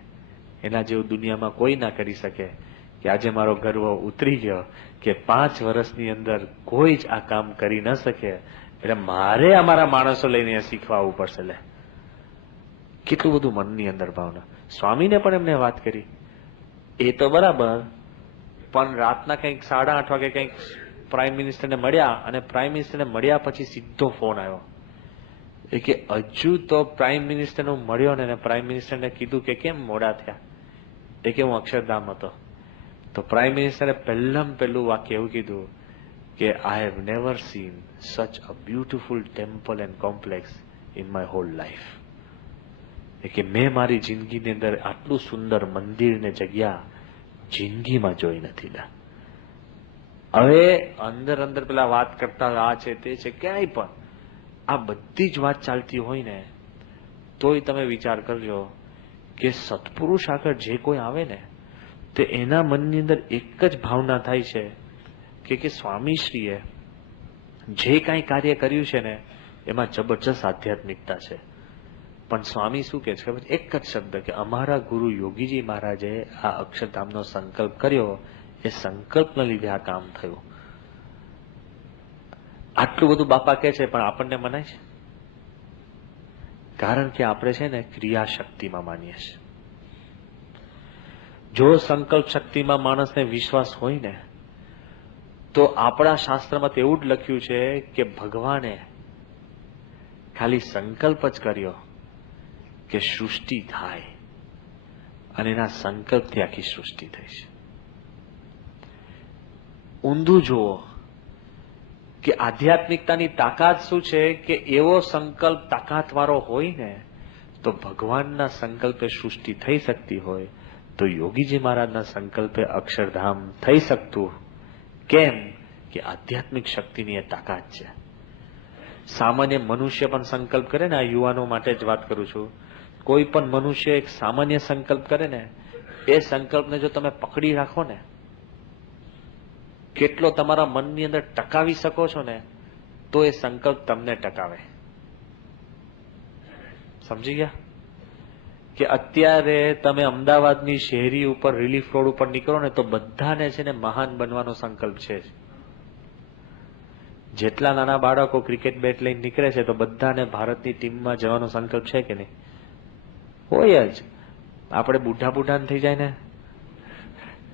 એના જેવું દુનિયામાં કોઈ ના કરી શકે. કે આજે મારો ગર્વ ઉતરી ગયો કે 5 વર્ષની અંદર કોઈ જ આ કામ કરી ન શકે. એટલે મારે અમારા માણસો લઈને શીખવા આવવું પડશે. લે કેટલું બધું મનની અંદર ભાવના. સ્વામીને પણ એમને વાત કરી એ તો બરાબર, પણ રાતના કંઈક 8:30 વાગે કંઈક પ્રાઇમ મિનિસ્ટરને મળ્યા અને પ્રાઇમ મિનિસ્ટરને મળ્યા પછી સીધો ફોન આવ્યો એ કે હજુ તો પ્રાઇમ મિનિસ્ટરને હું મળ્યો ને પ્રાઇમ મિનિસ્ટરને કીધું કે કેમ મોડા થયા. એ કે હું અક્ષરધામ હતો. તો પ્રાઇમ મિનિસ્ટરે પહેલું વાક્ય એવું કીધું કે I have never seen such a beautiful temple and complex in my whole life. એ કે મેં મારી જિંદગીની અંદર આટલું સુંદર મંદિર ને જગ્યા જિંદગીમાં જોઈ નથી. હવે અંદર પેલા વાત કરતા આ છે તે છે, ક્યાંય પણ આ બધી જ વાત ચાલતી હોય ને તોય તમે વિચાર કરજો કે સત્પુરુષ આગળ જે કોઈ આવે ને તે એના મનની અંદર એક જ ભાવના થાય છે કે સ્વામીશ્રીએ જે કાંઈ કાર્ય કર્યું છે ને એમાં જબરજસ્ત આધ્યાત્મિકતા છે. પણ સ્વામી શું કે છે ખબર? એક જ શબ્દ કે અમારા ગુરુ યોગીજી મહારાજે આ અક્ષરધામનો સંકલ્પ કર્યો, એ સંકલ્પના લીધે આ કામ થયું. આટલું બધું બાપા કે છે પણ આપણને મનાય છે? કારણ કે આપણે છે ને ક્રિયાશક્તિમાં માનીએ છીએ. જો સંકલ્પ શક્તિમાં માણસને વિશ્વાસ હોય ને તો આપણા શાસ્ત્રમાં તો એવું જ લખ્યું છે કે ભગવાને ખાલી સંકલ્પ જ કર્યો કે સૃષ્ટિ થાય અને એના સંકલ્પથી આખી સૃષ્ટિ થઈ છે. ઊંધું જુઓ કે આધ્યાત્મિકતાની તાકાત શું છે કે એવો સંકલ્પ તાકાત વાળો હોય ને તો ભગવાનના સંકલ્પે સૃષ્ટિ થઈ શકતી હોય તો યોગીજી મહારાજના સંકલ્પે અક્ષરધામ થઈ શકતું. કેમ કે આધ્યાત્મિક શક્તિની એ તાકાત છે. સામાન્ય મનુષ્ય પણ સંકલ્પ કરે ને, આ યુવાનો માટે જ વાત કરું છું, કોઈ પણ મનુષ્ય એક સામાન્ય સંકલ્પ કરે ને એ સંકલ્પને જો તમે પકડી રાખો ને, કેટલો તમારા મનની અંદર ટકાવી શકો છો ને તો એ સંકલ્પ તમને ટકાવે. સમજી ગયા? કે અત્યારે તમે અમદાવાદની શહેરી ઉપર રિલીફ રોડ ઉપર નીકળો ને તો બધાને છે ને મહાન બનવાનો સંકલ્પ છે. જેટલા નાના બાળકો ક્રિકેટ બેટ લઈને નીકળે છે તો બધાને ભારતની ટીમમાં જવાનો સંકલ્પ છે કે નહીં? હોય જ. આપણે બુઢા થઈ જાય ને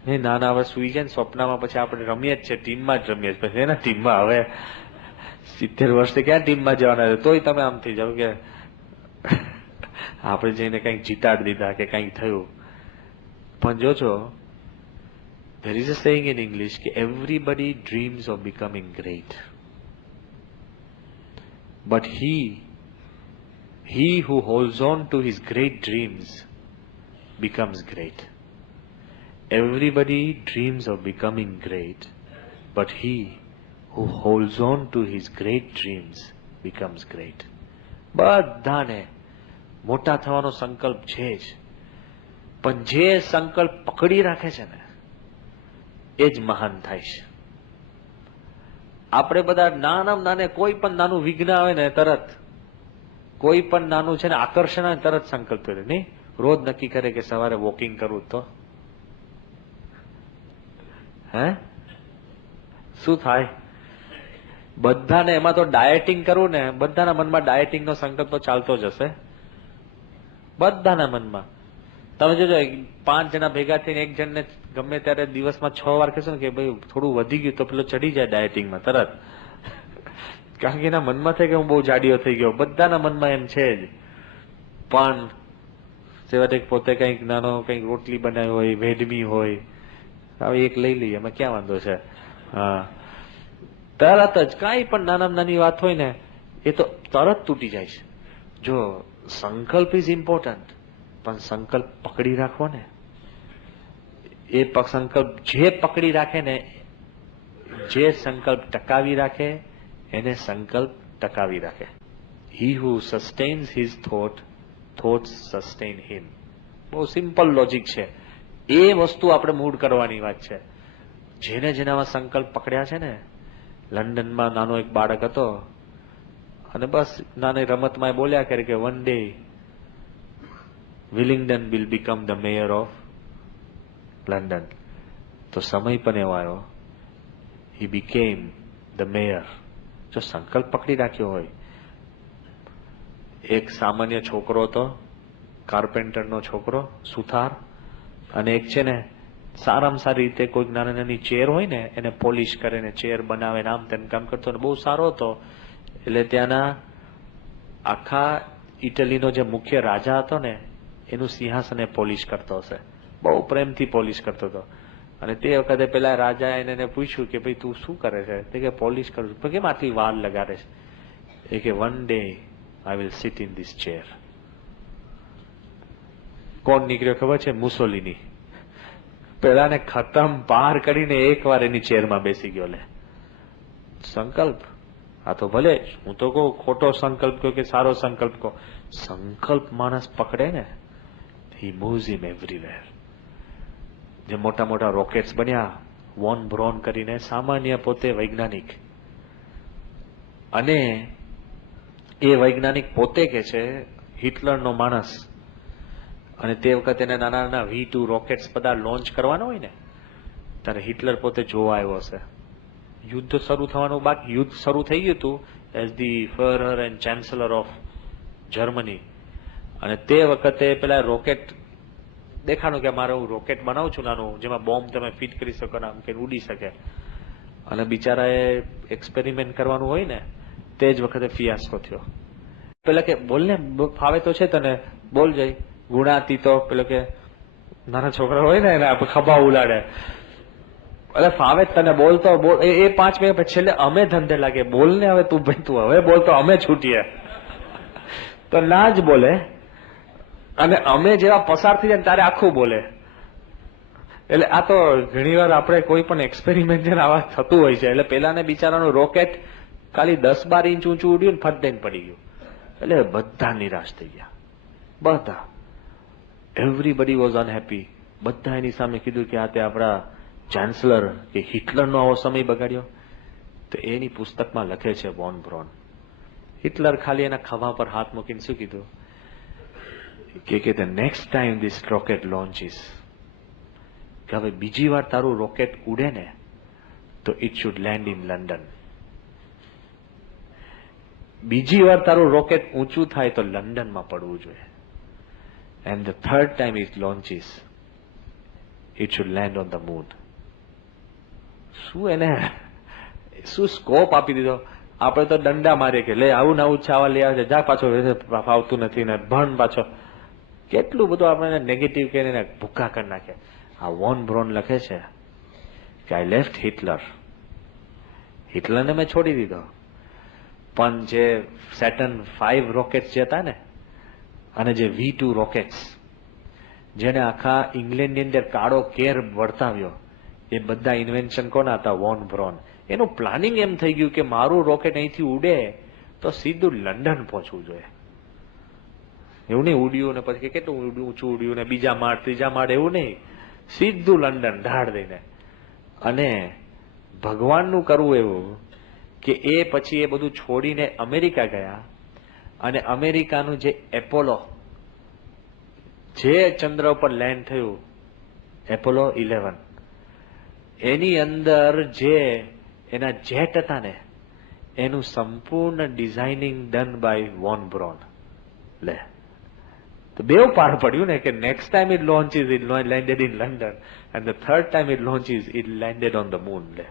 નહીં, નાના હવે સુઈ જાય ને સ્વપ્નમાં પછી આપણે રમીએ જ છે, ટીમમાં જ રમીએ પછી એના ટીમમાં. હવે 70 વર્ષથી ક્યાં ટીમમાં જવાના છે? તોય તમે આમ થઈ જાવ કે આપણે જઈને કંઈક જીતાડી દીધા કે કંઈક થયું. પણ જોજો, there is a saying in English કે everybody dreams of becoming great, but he who holds on to his great dreams becomes great. Everybody dreams of becoming great, but he who holds on to his great dreams becomes great. બધાને મોટા થવાનો સંકલ્પ છે જ, પણ જે સંકલ્પ પકડી રાખે છે ને એ જ મહાન થાય છે. આપણે બધા નાનામાં નાને કોઈ પણ નાનું વિઘ્ન આવે ને તરત, કોઈ પણ નાનું છે ને આકર્ષણ આવે તરત સંકલ્પ કરે. નહીં, રોજ નક્કી કરે કે સવારે વોકિંગ કરવું, તો હે શું થાય? બધાને એમાં તો ડાયટિંગ કરવું ને, બધાના મનમાં ડાયટિંગ નો સંકલ્પ તો ચાલતો જ હશે, બધાના મનમાં. તમે જોજો 5 જણા ભેગા થઈને એક જણને ગમે ત્યારે દિવસમાં 6 વાર કહેશો ને કે ભાઈ થોડું વધી ગયું, તો પેલો ચડી જાય ડાયટિંગમાં તરત, કારણ કે એના મનમાં થાય કે હું બહુ જાડીયો થઈ ગયો. બધાના મનમાં એમ છે જ. પણ સેવા પોતે કઈક નાનો કઈક રોટલી બનાવી હોય, વેડમી હોય, હવે એક લઈ લઈએ, એમાં ક્યાં વાંધો છે? હા, તરત જ કાંઈ પણ નાનામાં નાની વાત હોય ને એ તો તરત તૂટી જાય છે. જો સંકલ્પ ઇઝ ઇમ્પોર્ટન્ટ, પણ સંકલ્પ પકડી રાખવો ને, એ સંકલ્પ જે પકડી રાખે ને, જે સંકલ્પ ટકાવી રાખે એને સંકલ્પ ટકાવી રાખે. He who sustains his thoughts sustain him. બહુ સિમ્પલ લોજિક છે. એ વસ્તુ આપણે મૂળ કરવાની વાત છે. જેને જેનામાં સંકલ્પ પકડ્યા છે ને, લંડનમાં નાનો એક બાળક હતો અને બસ નાની રમતમાં બોલ્યા કરે કે one day Willingdon will become the mayor of London. તો સમય પણ એવો આવ્યો, હી બીકેમ ધ મેયર. જો સંકલ્પ પકડી રાખ્યો હોય. એક સામાન્ય છોકરો હતો, કાર્પેન્ટરનો છોકરો, સુથાર, અને એક છે ને સારામાં સારી રીતે કોઈક નાની નાની ચેર હોય ને એને પોલિશ કરે ને ચેર બનાવે ને આમ તેમ કામ કરતો ને બહુ સારો હતો. એટલે ત્યાંના આખા ઇટલીનો જે મુખ્ય રાજા હતો ને એનું સિંહાસન પોલિશ કરતો હશે, બહુ પ્રેમથી પોલિશ કરતો હતો. અને તે વખતે પેલા રાજા એને પૂછ્યું કે ભાઈ તું શું કરે છે? તે કે પોલિશ કરું છું. કેમ આટલી વાર લગાડે છે? એ કે one day I will seat in this chair. કોણ નીકળ્યો ખબર છે? મુસોલિની. પેલાને ખતમ પાર કરીને એક વાર એની ચેરમાં બેસી ગયો. લે સંકલ્પ. આ તો ભલે હું તો કહું ખોટો સંકલ્પ કહો કે સારો સંકલ્પ કહો, સંકલ્પ માણસ પકડે ને, હી મૂવ્સ હિમ એવરીવેર. જે મોટા મોટા રોકેટ્સ બન્યા, વોન બ્રોન કરીને, સામાન્ય પોતે વૈજ્ઞાનિક, અને એ વૈજ્ઞાનિક પોતે કે છે હિટલરનો માણસ. અને તે વખતે એને નાના નાના V2 રોકેટ્સ બધા લોન્ચ કરવાના હોય ને, ત્યારે હિટલર પોતે જોવા આવ્યો હશે. યુદ્ધ શરૂ થવાનું બાકી, યુદ્ધ શરૂ થઈ ગયું હતું as the Fuhrer and chancellor of Germany. અને તે વખતે પેલા રોકેટ દેખાણું કે મારે હું રોકેટ બનાવું છું નાનું, જેમાં બોમ્બ તમે ફિટ કરી શકો ને આમ કે ઉડી શકે. અને બિચારાએ એક્સપેરિમેન્ટ કરવાનું હોય ને, તે જ વખતે ફિયાસ્કો થયો. પેલા કે બોલ ને, ફાવે તો છે તને, બોલ જઈ. ગુણાતી તો પેલો કે નાના છોકરા હોય ને એને ખભા ઉલાડે, એટલે ફાવે તને, બોલતો બોલ. એ 5 મિનિટ પછી છેલ્લે અમે ધંધે લાગે, બોલ ને હવે તું ભાઈ, તું હવે બોલતો, અમે છૂટીએ. તો ના જ બોલે, અને અમે જેવા પસાર થઈ જાય ત્યારે આખું બોલે. એટલે આ તો ઘણી વાર આપણે કોઈ પણ એક્સપેરિમેન્ટ આવા થતું હોય છે. એટલે પેલાને બિચારાનું રોકેટ ખાલી 10-12 ઇંચ ઊંચું ઉડ્યું ને ફટ દઈને પડી ગયું. એટલે બધા નિરાશ થઈ ગયા, બધા. Everybody was unhappy. બધા એની સામે કીધું કે આ તે આપણા ચાન્સલર કે હિટલરનો આવો સમય બગાડ્યો. તો એની પુસ્તકમાં લખે છે વોન બ્રોન, હિટલર ખાલી એના ખભા પર હાથ મૂકીને શું કીધું કે the next time this rocket launches, કે હવે બીજી વાર તારું રોકેટ ઉડે ને તો it should land in London. બીજી વાર તારું રોકેટ ઊંચું થાય તો લંડનમાં પડવું જોઈએ. And the third time it launches, it should land on the moon. શું એને શું સ્કોપ આપી દીધો. આપણે તો દંડા મારીએ કે લે આવું ને આવું ચાવા લઈ આવે છે, જા પાછો ફાવતું નથી ને ભણ પાછો. કેટલું બધું આપણે નેગેટિવ કહીને ભૂકા કરી નાખે. આ વોન બ્રોન લખે છે કે આઈ લેફ્ટ હિટલર. હિટલરને મેં છોડી દીધો, પણ જે સેટર્ન 5 રોકેટ્સ જે હતા ને, અને જે V2 રોકેટ્સ જેને આખા ઇંગ્લેન્ડની અંદર કાળો કેર વર્તાવ્યો, એ બધા ઇન્વેન્શન કોના હતા? Von Braun. એનું પ્લાનિંગ એમ થઈ ગયું કે મારું રોકેટ અહીંથી ઉડે તો સીધું લંડન પહોંચવું જોઈએ. એવું નહીં ઉડ્યું ને પછી કેટલું ઊંચું ઉડ્યું ને બીજા માળ ત્રીજા માળ, એવું નહીં, સીધું લંડન ઢાળ દઈને. અને ભગવાનનું કરવું એવું કે એ પછી એ બધું છોડીને અમેરિકા ગયા, અને અમેરિકાનું જે એપોલો જે ચંદ્ર ઉપર લેન્ડ થયું, એપોલો 11, એની અંદર જે એના જેટ હતા ને, એનું સંપૂર્ણ designing done by von Braun. લે, તો બેવ પાર પડ્યું ને કે next time it launches it landed in London, and the third time it launches it landed on the moon. લે,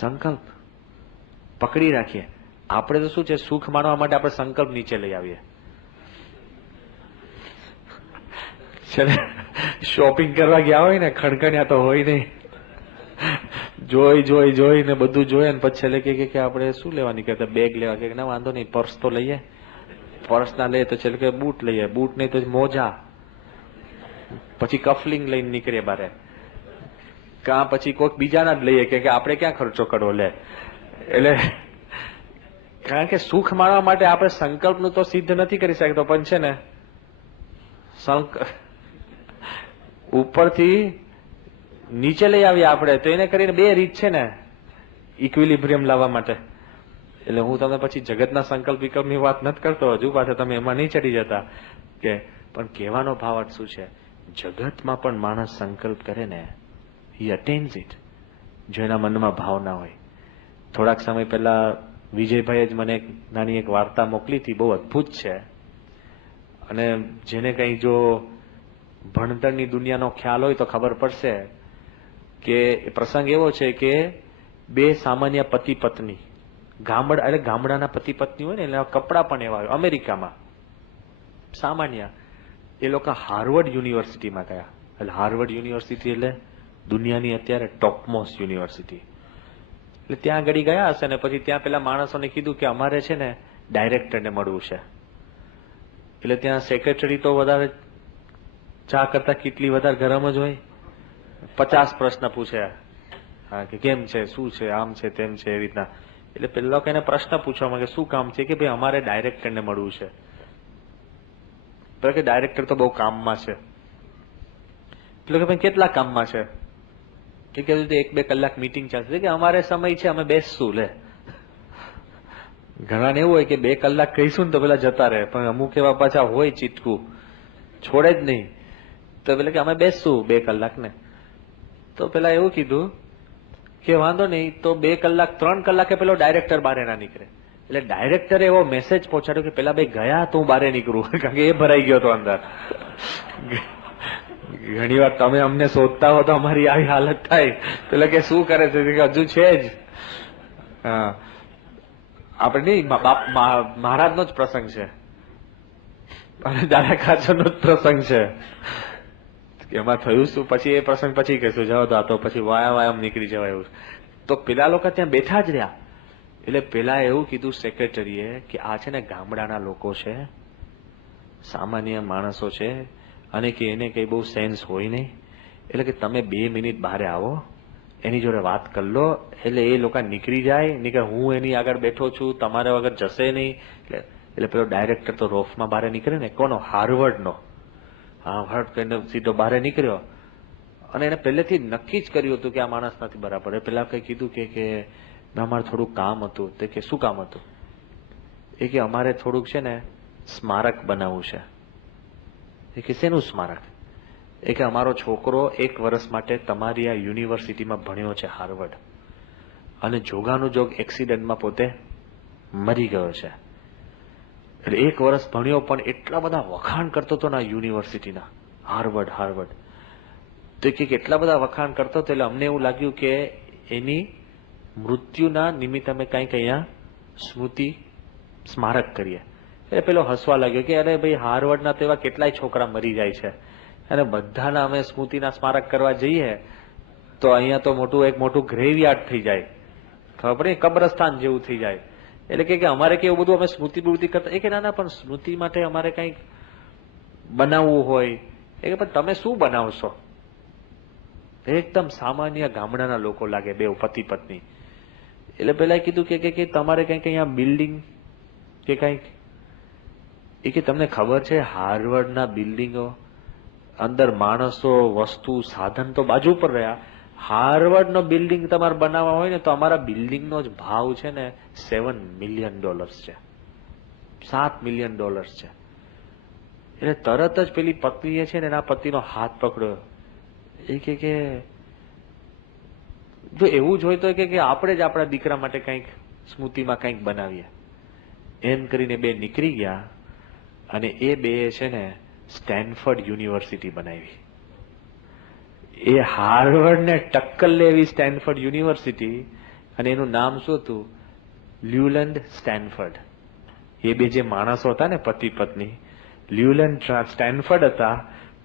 સંકલ્પ પકડી રાખીએ. આપણે તો શું છે, સુખ માણવા માટે આપણે સંકલ્પ નીચે લઈ આવીએ. શોપિંગ કરવા ગયા હોય ને, ખણખણ્યા તો હોય નહીં, જોઈને બધું જોઈએ ને પછી છેલ્લે કે આપણે શું લેવા નીકળતા, બેગ લેવા, કે ના વાંધો નહીં પર્સ તો લઈએ, પર્સ ના લઈએ તો છેલ્લે કે બૂટ લઈએ, બૂટ નહીં તો મોજા, પછી કફલિંગ લઈને નીકળીએ બારે, કાં પછી કોઈક બીજાના જ લઈએ કે આપણે ક્યાં ખર્ચો કરવો. લે, એટલે કારણ કે સુખ માણવા માટે આપણે સંકલ્પનું તો સિદ્ધ નથી કરી શકતો, પણ છે ને ઉપરથી નીચે લઈ આવીએ આપણે, તો એને કરીને બે રીત છે ને ઇક્વિલિબ્રિયમ લાવવા માટે. એટલે હું તમને પછી જગતના સંકલ્પ વિકલ્પની વાત નથી કરતો, હજુ પાછા તમે એમાં નહીં ચડી જતા. કે પણ કહેવાનો ભાવ શું છે, જગતમાં પણ માણસ સંકલ્પ કરે ને, હી અટેન્સ ઇટ, જો એના મનમાં ભાવ ના હોય. થોડાક સમય પહેલા વિજયભાઈએ જ મને નાની એક વાર્તા મોકલી હતી, બહુ અદભુત છે. અને જેને કંઈ જો ભણતરની દુનિયાનો ખ્યાલ હોય તો ખબર પડશે કે પ્રસંગ એવો છે કે બે સામાન્ય પતિ પત્ની, ગામડાના પતિ પત્ની હોય ને, એટલે કપડા પણ એવા હોય. અમેરિકામાં સામાન્ય એ લોકો હાર્વર્ડ યુનિવર્સિટીમાં ગયા. એટલે હાર્વર્ડ યુનિવર્સિટી એટલે દુનિયાની અત્યારે ટોપમોસ્ટ યુનિવર્સિટી. એટલે ત્યાં આગળ ગયા હશે ને પછી ત્યાં પેલા માણસોને કીધું કે અમારે છે ને ડાયરેક્ટરને મળવું છે. એટલે ત્યાં સેક્રેટરી તો વધારે ચા કરતા કેટલી વધારે ગરમ જ હોય, 50 પ્રશ્ન પૂછે. હા, કે કેમ છે, શું છે, આમ છે, તેમ છે, એ રીતના. એટલે પેલા એને પ્રશ્ન પૂછવામાં કે શું કામ છે, કે ભાઈ અમારે ડાયરેક્ટરને મળવું છે. તો કે ડાયરેક્ટર તો બહુ કામમાં છે. એટલે કે ભાઈ કેટલા કામમાં છે? કે કીધું 1-2 કલાક મીટિંગ ચાલશે, કે અમારે સમય છે, અમે બેસશું. લે, ઘણા એવું હોય કે 2 કલાક કહીશું ને તો પેલા જતા રહે, પણ અમુક એવા પાછા હોય ચીટકું, છોડે જ નહીં. તો પેલા કે અમે બેસશું 2 કલાક ને. તો પેલા એવું કીધું કે વાંધો નહીં, તો 2 કલાક 3 કલાકે પેલો ડાયરેક્ટર બારે ના નીકળે. એટલે ડાયરેક્ટરે એવો મેસેજ પહોંચાડ્યો કે પેલા ભાઈ ગયા તો હું બારે નીકળું, કારણ કે એ ભરાઈ ગયો હતો અંદર. ઘણી વાર તમે અમને શોધતા હો તો અમારી આવી હાલત થાય. પેલા કે શું કરે છે, હજુ છે જ. હા, આપણે નહીં, મહારાજનો જ પ્રસંગ છે અને દાદા ખાચરનો જ પ્રસંગ છે. એમાં થયું શું પછી એ પ્રસંગ પછી કહીશું, જવા દો, તો પછી વાયામ નીકળી જવાય એવું. તો પેલા લોકો ત્યાં બેઠા જ રહ્યા. એટલે પેલા એવું કીધું સેક્રેટરીએ કે આ છે ને ગામડાના લોકો છે, સામાન્ય માણસો છે, અને કે એને કઈ બહુ સેન્સ હોય નહીં. એટલે કે તમે 2 મિનિટ બહાર આવો, એની જોડે વાત કરી લો. એટલે એ લોકો નીકળી જાય, નહીં કે હું એની આગળ બેઠો છું, તમારે વગર જશે નહીં. એટલે પેલો ડાયરેક્ટર તો રોફમાં બહાર નીકળે ને, કોનો? હાર્વર્ડનો. હા, હર્ટ કરીને સીધો બહાર નીકળ્યો. અને એને પહેલેથી નક્કી જ કર્યું હતું કે આ માણસ નથી બરાબર. પેલા કઈ કીધું કે અમારે થોડું કામ હતું. તે કે શું કામ હતું? એ કે અમારે થોડુંક છે ને સ્મારક બનાવવું છે. એ કે શેનું સ્મારક? એ કે અમારો છોકરો 1 વર્ષ માટે તમારી આ યુનિવર્સિટીમાં ભણ્યો છે, હાર્વર્ડ, અને જોગાનું જોગ એક્સિડન્ટમાં પોતે મરી ગયો છે. એટલે 1 વર્ષ ભણ્યો, પણ એટલા બધા વખાણ કરતો હતો ને યુનિવર્સિટીના, હાર્વર્ડ. તો કેટલા બધા વખાણ કરતો હતો. એટલે અમને એવું લાગ્યું કે એની મૃત્યુના નિમિત્તે અમે કંઈક અહીંયા સ્મૃતિ સ્મારક કરીએ. એ પેલો હસવા લાગ્યો કે અરે ભાઈ હાર્વર્ડના તો એવા કેટલાય છોકરા મરી જાય છે અને બધાના અમે સ્મૃતિના સ્મારક કરવા જઈએ તો અહીંયા તો એક મોટું ગ્રેવયાર્ડ થઈ જાય, ખબર પડે, કબ્રસ્તાન જેવું થઈ જાય. એટલે કે અમારે કે એવું બધું અમે સ્મૃતિ કરતા, એ કે ના પણ સ્મૃતિ માટે અમારે કંઈક બનાવવું હોય. એ કે પણ તમે શું બનાવશો? એકદમ સામાન્ય ગામડાના લોકો લાગે, બે પતિ પત્ની. એટલે પેલા કીધું કે તમારે કંઈક અહીંયા બિલ્ડિંગ કે કંઈક, એ કે તમને ખબર છે હાર્વર્ડના બિલ્ડિંગો અંદર માણસો, વસ્તુ, સાધન તો બાજુ પર રહ્યા. હાર્વર્ડનો બિલ્ડિંગ તમારે બનાવવા હોય ને તો અમારા બિલ્ડિંગનો જ ભાવ છે ને $7 મિલિયન છે, $7 મિલિયન છે. એટલે તરત જ પેલી પત્નીએ છે ને એના પતિનો હાથ પકડ્યો. એ કે જો એવું જ હોય તો કે આપણે જ આપણા દીકરા માટે કંઈક સ્મૃતિમાં કંઈક બનાવીએ. એમ કરીને બે નીકળી ગયા અને એ બે છે ને સ્ટેનફર્ડ યુનિવર્સિટી બનાવી. એ હાર્વર્ડને ટક્કર લે એવી સ્ટેનફર્ડ યુનિવર્સિટી, અને એનું નામ શું હતું? લ્યુલેન્ડ સ્ટેનફર્ડ. એ બે જે માણસો હતા ને પતિ પત્ની, લ્યુલેન્ડ સ્ટેનફર્ડ હતા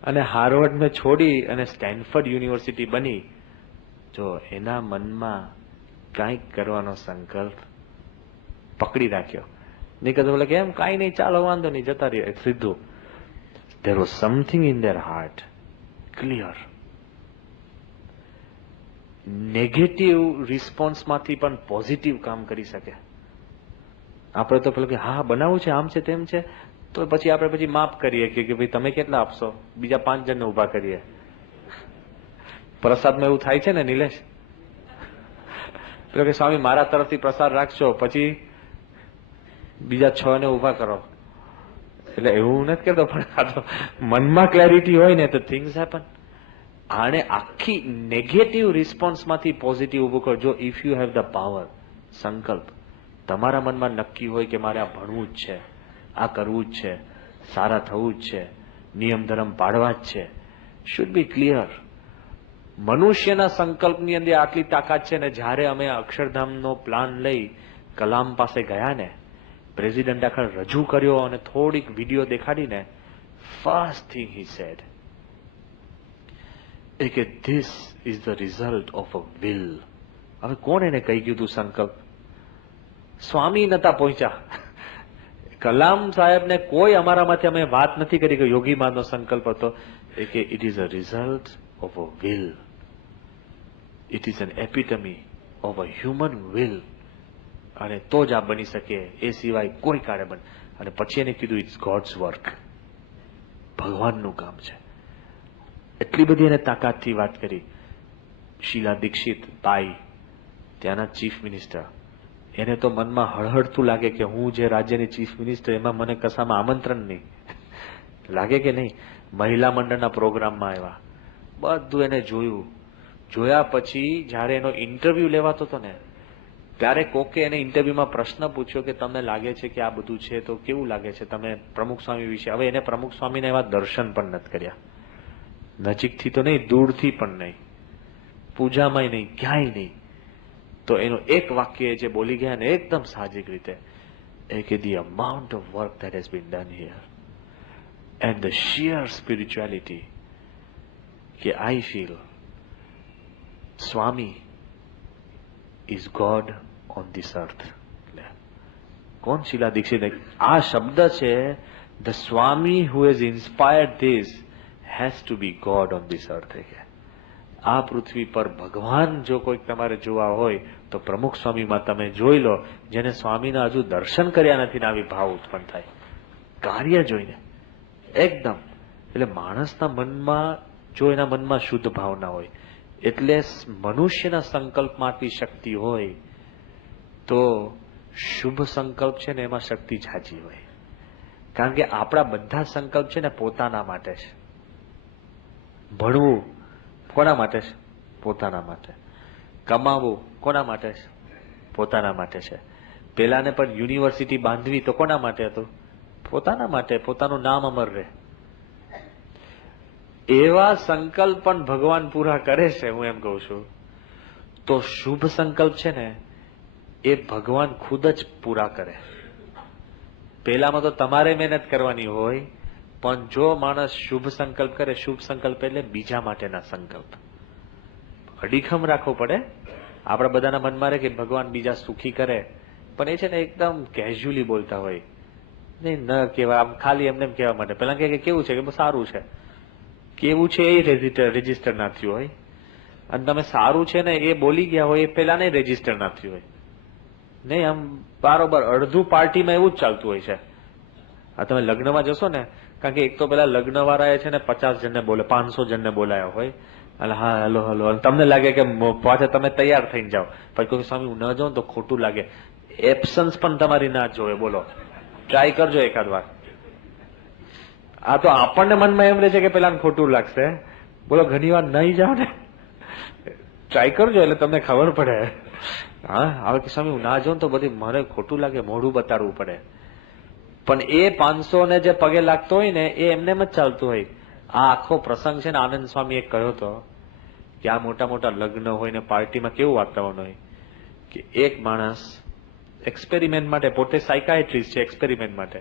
અને હાર્વર્ડને છોડી અને સ્ટેનફર્ડ યુનિવર્સિટી બની. જો એના મનમાં કંઈક કરવાનો સંકલ્પ પકડી રાખ્યો. નહીં કહેતો બોલે કે એમ કાંઈ નહીં, ચાલો વાંધો નહીં, જતા રહીએ સીધું. There was something in their heart, clear. Negative રિસ્પોન્સમાંથી પણ પોઝિટિવ કામ કરી શકે. આપણે તો પેલું કે હા બનાવવું છે, આમ છે, તેમ છે, તો પછી આપણે પછી માફ કરીએ કે ભાઈ તમે કેટલા આપશો, બીજા 5 જણને ઉભા કરીએ. પ્રસાદમાં એવું થાય છે ને નિલેશ, પેલો કે સ્વામી મારા તરફથી પ્રસાદ રાખશો, પછી બીજા 6 ને ઉભા કરો. એટલે એવું નથી કરતો, પણ આ તો મનમાં ક્લેરિટી હોય ને તો થિંગ્સ હેપન. આને આખી નેગેટિવ રિસ્પોન્સમાંથી પોઝિટિવ ઉભું કરજો. If you have the power, સંકલ્પ તમારા મનમાં નક્કી હોય કે મારે આ ભણવું જ છે, આ કરવું જ છે, સારા થવું જ છે, નિયમ ધર્મ પાડવા જ છે, શુડ બી ક્લિયર. મનુષ્યના સંકલ્પની અંદર આટલી તાકાત છે ને. જ્યારે અમે અક્ષરધામનો પ્લાન લઈ કલામ પાસે ગયા ને, પ્રેસિડેન્ટ આખર રજૂ કર્યો અને થોડીક વિડીયો દેખાડીને, ફર્સ્ટ થિંગ હી સેડ કે this is the result of a will. હવે કોણ એને કહી ગયું તું સંકલ્પ? સ્વામી નતા પહોંચ્યા. કલામ સાહેબને કોઈ અમારામાંથી અમે વાત નથી કરી કે યોગીમાનો સંકલ્પ હતો. એ કે it is a result of a will, it is an epitome of a human will. અને તો જ આ બની શકે, એ સિવાય કોઈ કાળે બને. અને પછી એને કીધું ઇટ્સ ગોડ્સ વર્ક, ભગવાનનું કામ છે. એટલી બધી એને તાકાતથી વાત કરી. શીલા દીક્ષિત બાઈ, ત્યાંના ચીફ મિનિસ્ટર, એને તો મનમાં હળહળતું લાગે કે હું જે રાજ્યની ચીફ મિનિસ્ટર, એમાં મને કશામાં આમંત્રણ નહીં લાગે કે નહીં. મહિલા મંડળના પ્રોગ્રામમાં આવ્યા, બધું એને જોયું. જોયા પછી જયારે એનો ઇન્ટરવ્યુ લેવાતો હતો ને, ત્યારે કોકે એને ઇન્ટરવ્યુમાં પ્રશ્ન પૂછ્યો કે તમને લાગે છે કે આ બધું છે તો કેવું લાગે છે તમે પ્રમુખ સ્વામી વિશે? હવે એને પ્રમુખ સ્વામીને એવા દર્શન પણ નથી કર્યા, નજીકથી તો નહીં, દૂરથી પણ નહીં, પૂજામાંય નહીં, ક્યાંય નહીં. તો એનું એક વાક્ય જે બોલી ગયા ને એકદમ સાહજિક રીતે, એ કે the amount of work that has been done here and the sheer spirituality, કે I feel Swami is God on this earth. કોણ? શીલા દીક્ષિત. આ શબ્દ છે, the Swami who has inspired this has to be God on this earth. આ પૃથ્વી પર ભગવાન જો કોઈક તમારે જોવા હોય તો પ્રમુખ સ્વામીમાં તમે જોઈ લો, જેને સ્વામીના હજુ દર્શન કર્યા નથી ને આવી ભાવ ઉત્પન્ન થાય કાર્ય જોઈને એકદમ. એટલે માણસના મનમાં જો એના મનમાં શુદ્ધ ભાવના હોય, એટલે મનુષ્યના સંકલ્પમાં આટલી શક્તિ હોય તો શુભ સંકલ્પ છે ને એમાં શક્તિ ઝાઝી હોય. કારણ કે આપણા બધા સંકલ્પ છે ને પોતાના માટે છે. ભણવું કોના માટે છે? પોતાના માટે. કમાવું કોના માટે છે? પોતાના માટે છે. પેલાને પણ યુનિવર્સિટી બાંધવી તો કોના માટે હતું? પોતાના માટે, પોતાનું નામ અમર રહે. એવા સંકલ્પ પણ ભગવાન પૂરા કરે છે. હું એમ કહું છું તો શુભ સંકલ્પ છે ને એ ભગવાન ખુદ જ પૂરા કરે. પહેલામાં તો તમારે મહેનત કરવાની હોય, પણ જો માણસ શુભ સંકલ્પ કરે, શુભ સંકલ્પ એટલે બીજા માટેના સંકલ્પ, અડીખમ રાખવો પડે. આપણા બધાના મનમાં રહે કે ભગવાન બીજા સુખી કરે, પણ એ છે ને એકદમ કેઝ્યુઅલી બોલતા હોય, નહીં ન કહેવાય, આમ ખાલી એમને એમ કહેવા માટે. પેલા કે કેવું છે, કે બહુ સારું છે, કેવું છે એ રજીસ્ટર ના થયું હોય, અને તમે સારું છે ને એ બોલી ગયા હોય એ પેલા નહીં રજીસ્ટર ના થયું હોય. નહીં, આમ બરોબર અડધું પાર્ટીમાં એવું જ ચાલતું હોય છે. આ તમે લગ્નમાં જશો ને, કારણ કે એક તો પેલા લગ્ન વાળા છે ને 50 જણને બોલે, 500 જણને બોલાયા હોય, એટલે હા હેલો હેલો, તમને લાગે કે પાછા તમે તૈયાર થઈને જાઓ, પછી કોઈ સ્વામી હું ન જાઉં તો ખોટું લાગે. એબ્સન્સ પણ તમારી ના જોવે. બોલો, ટ્રાય કરજો એકાદ વાર. આ તો આપણને મનમાં એમ રહે છે કે પેલા ખોટું લાગશે. બોલો, ઘણી વાર નહીં જાઓ ને, ટ્રાય કરજો એટલે તમને ખબર પડે. હા, હવે કે સ્વામી હું ના જાઉં તો બધી મને ખોટું લાગે, મોઢું બતાડવું પડે. પણ એ 500 ને જે પગે લાગતો હોય ને એ એમને જ ચાલતું હોય. આ આખો પ્રસંગ છે ને, આનંદ સ્વામી કહ્યો હતો કે આ મોટા મોટા લગ્ન હોય ને પાર્ટીમાં કેવું વાતાવરણ હોય કે એક માણસ એક્સપેરિમેન્ટ માટે, પોતે સાયકાઇટ્રિસ્ટ છે, એક્સપેરિમેન્ટ માટે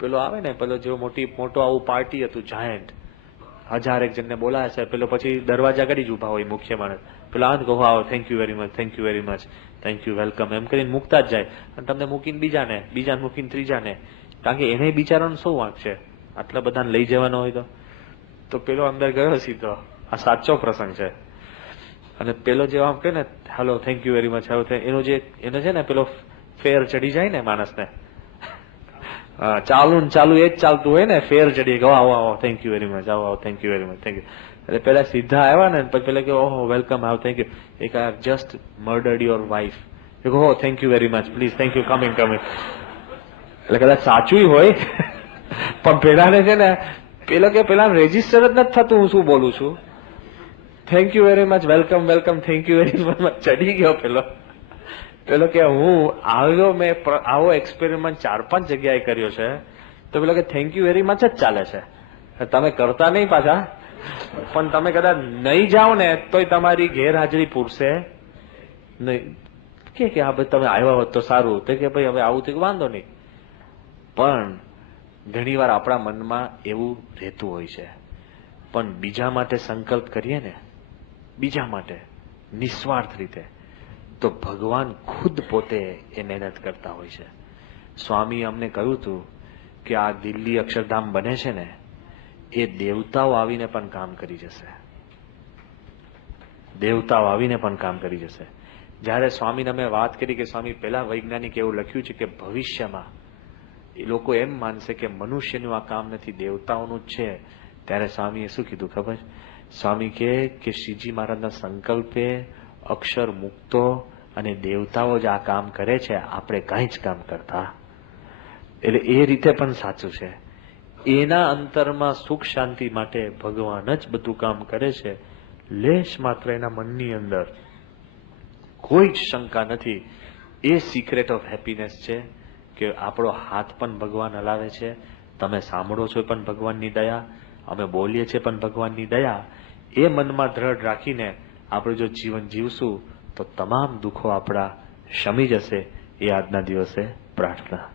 પેલો આવે ને, પેલો જેવો મોટો આવું પાર્ટી હતું, જાયન્ટ, 1000 જણને બોલાયા છે, પેલો પછી દરવાજા આગળ જ ઉભા હોય મુખ્ય માણસ, પેલો આને કહો આવો, thank you very much, thank you very much, thank you, welcome, એમ કરીને મૂકતા જ જાય. અને તમને મૂકીને બીજાને મૂકીને ત્રીજાને, કારણ કે એને બિચારાનો શું વાંક છે આટલા બધાને લઈ જવાનો હોય તો પેલો અંદર ગયો સીધો. આ સાચો પ્રસંગ છે. અને પેલો જે આમ કે ને hello, thank you very much, એનો છે ને પેલો ફેર ચડી જાય ને માણસને, ચાલુ એ જ ચાલતું હોય ને, ફેર ચડી ગયો, આવો આવો, થેન્ક યુ વેરી મચ, આવો thank you very much, thank you. એટલે પેલા સીધા આવ્યા ને, પછી પેલા કે ઓહો વેલકમ, આવ, થેન્ક યુ, એક I have just murdered your wife, ઓહો thank you very much, please, thank you, coming. એટલે કદાચ સાચું હોય, પણ પેલાને છે ને પેલો કે પેલા રેજીસ્ટર જ નથી થતું હું શું બોલું છું. Thank you very much, welcome welcome, thank you very much, ચડી ગયો પેલો કે હું મેં આવો એક્સપેરિમેન્ટ 4-5 જગ્યાએ કર્યો છે, તો પેલો કે થેન્ક યુ વેરી મચ જ ચાલે છે, તમે કરતા નહીં પાછા. પણ તમે કદાચ નહીં જાઓ ને તોય તમારી ગેરહાજરી પૂરશે નહીં. કે હા ભાઈ તમે આવ્યા હોત તો સારું, તો કે ભાઈ હવે આવું તો વાંધો નહીં. પણ ઘણી વાર આપણા મનમાં એવું રહેતું હોય છે. પણ બીજા માટે સંકલ્પ કરીએ ને, બીજા માટે નિસ્વાર્થ રીતે, તો ભગવાન ખુદ પોતે એ મહેનત કરતા હોય છે. સ્વામી અમને કહ્યું હતું કે આ દિલ્હી અક્ષરધામ બને છે ને, એ દેવતાઓ આવીને પણ કામ કરી જશે. દેવતાઓ આવીને પણ કામ કરી જશે. જ્યારે સ્વામીને અમે વાત કરી કે સ્વામી પેલા વૈજ્ઞાનિક એવું લખ્યું છે કે ભવિષ્યમાં એ લોકો એમ માનશે કે મનુષ્યનું આ કામ નથી, દેવતાઓનું જ છે, ત્યારે સ્વામીએ શું કીધું ખબર? સ્વામી કે શ્રીજી મહારાજના સંકલ્પે અક્ષર મુક્તો અને દેવતાઓ જ આ કામ કરે છે, આપણે કંઈ જ કામ કરતા. એટલે એ રીતે પણ સાચું છે. એના અંતરમાં સુખ શાંતિ માટે ભગવાન જ બધું કામ કરે છે. લેશ માત્ર એના મનની અંદર કોઈ જ શંકા નથી. એ સિક્રેટ ઓફ હેપીનેસ છે કે આપણો હાથ પણ ભગવાન હલાવે છે, તમે સાંભળો છો પણ ભગવાનની દયા, અમે બોલીએ છીએ પણ ભગવાનની દયા. એ મનમાં દ્રઢ રાખીને આપણે જો જીવન જીવશું તો તમામ દુઃખો આપણા શમી જશે. એ આજના દિવસે પ્રાર્થના.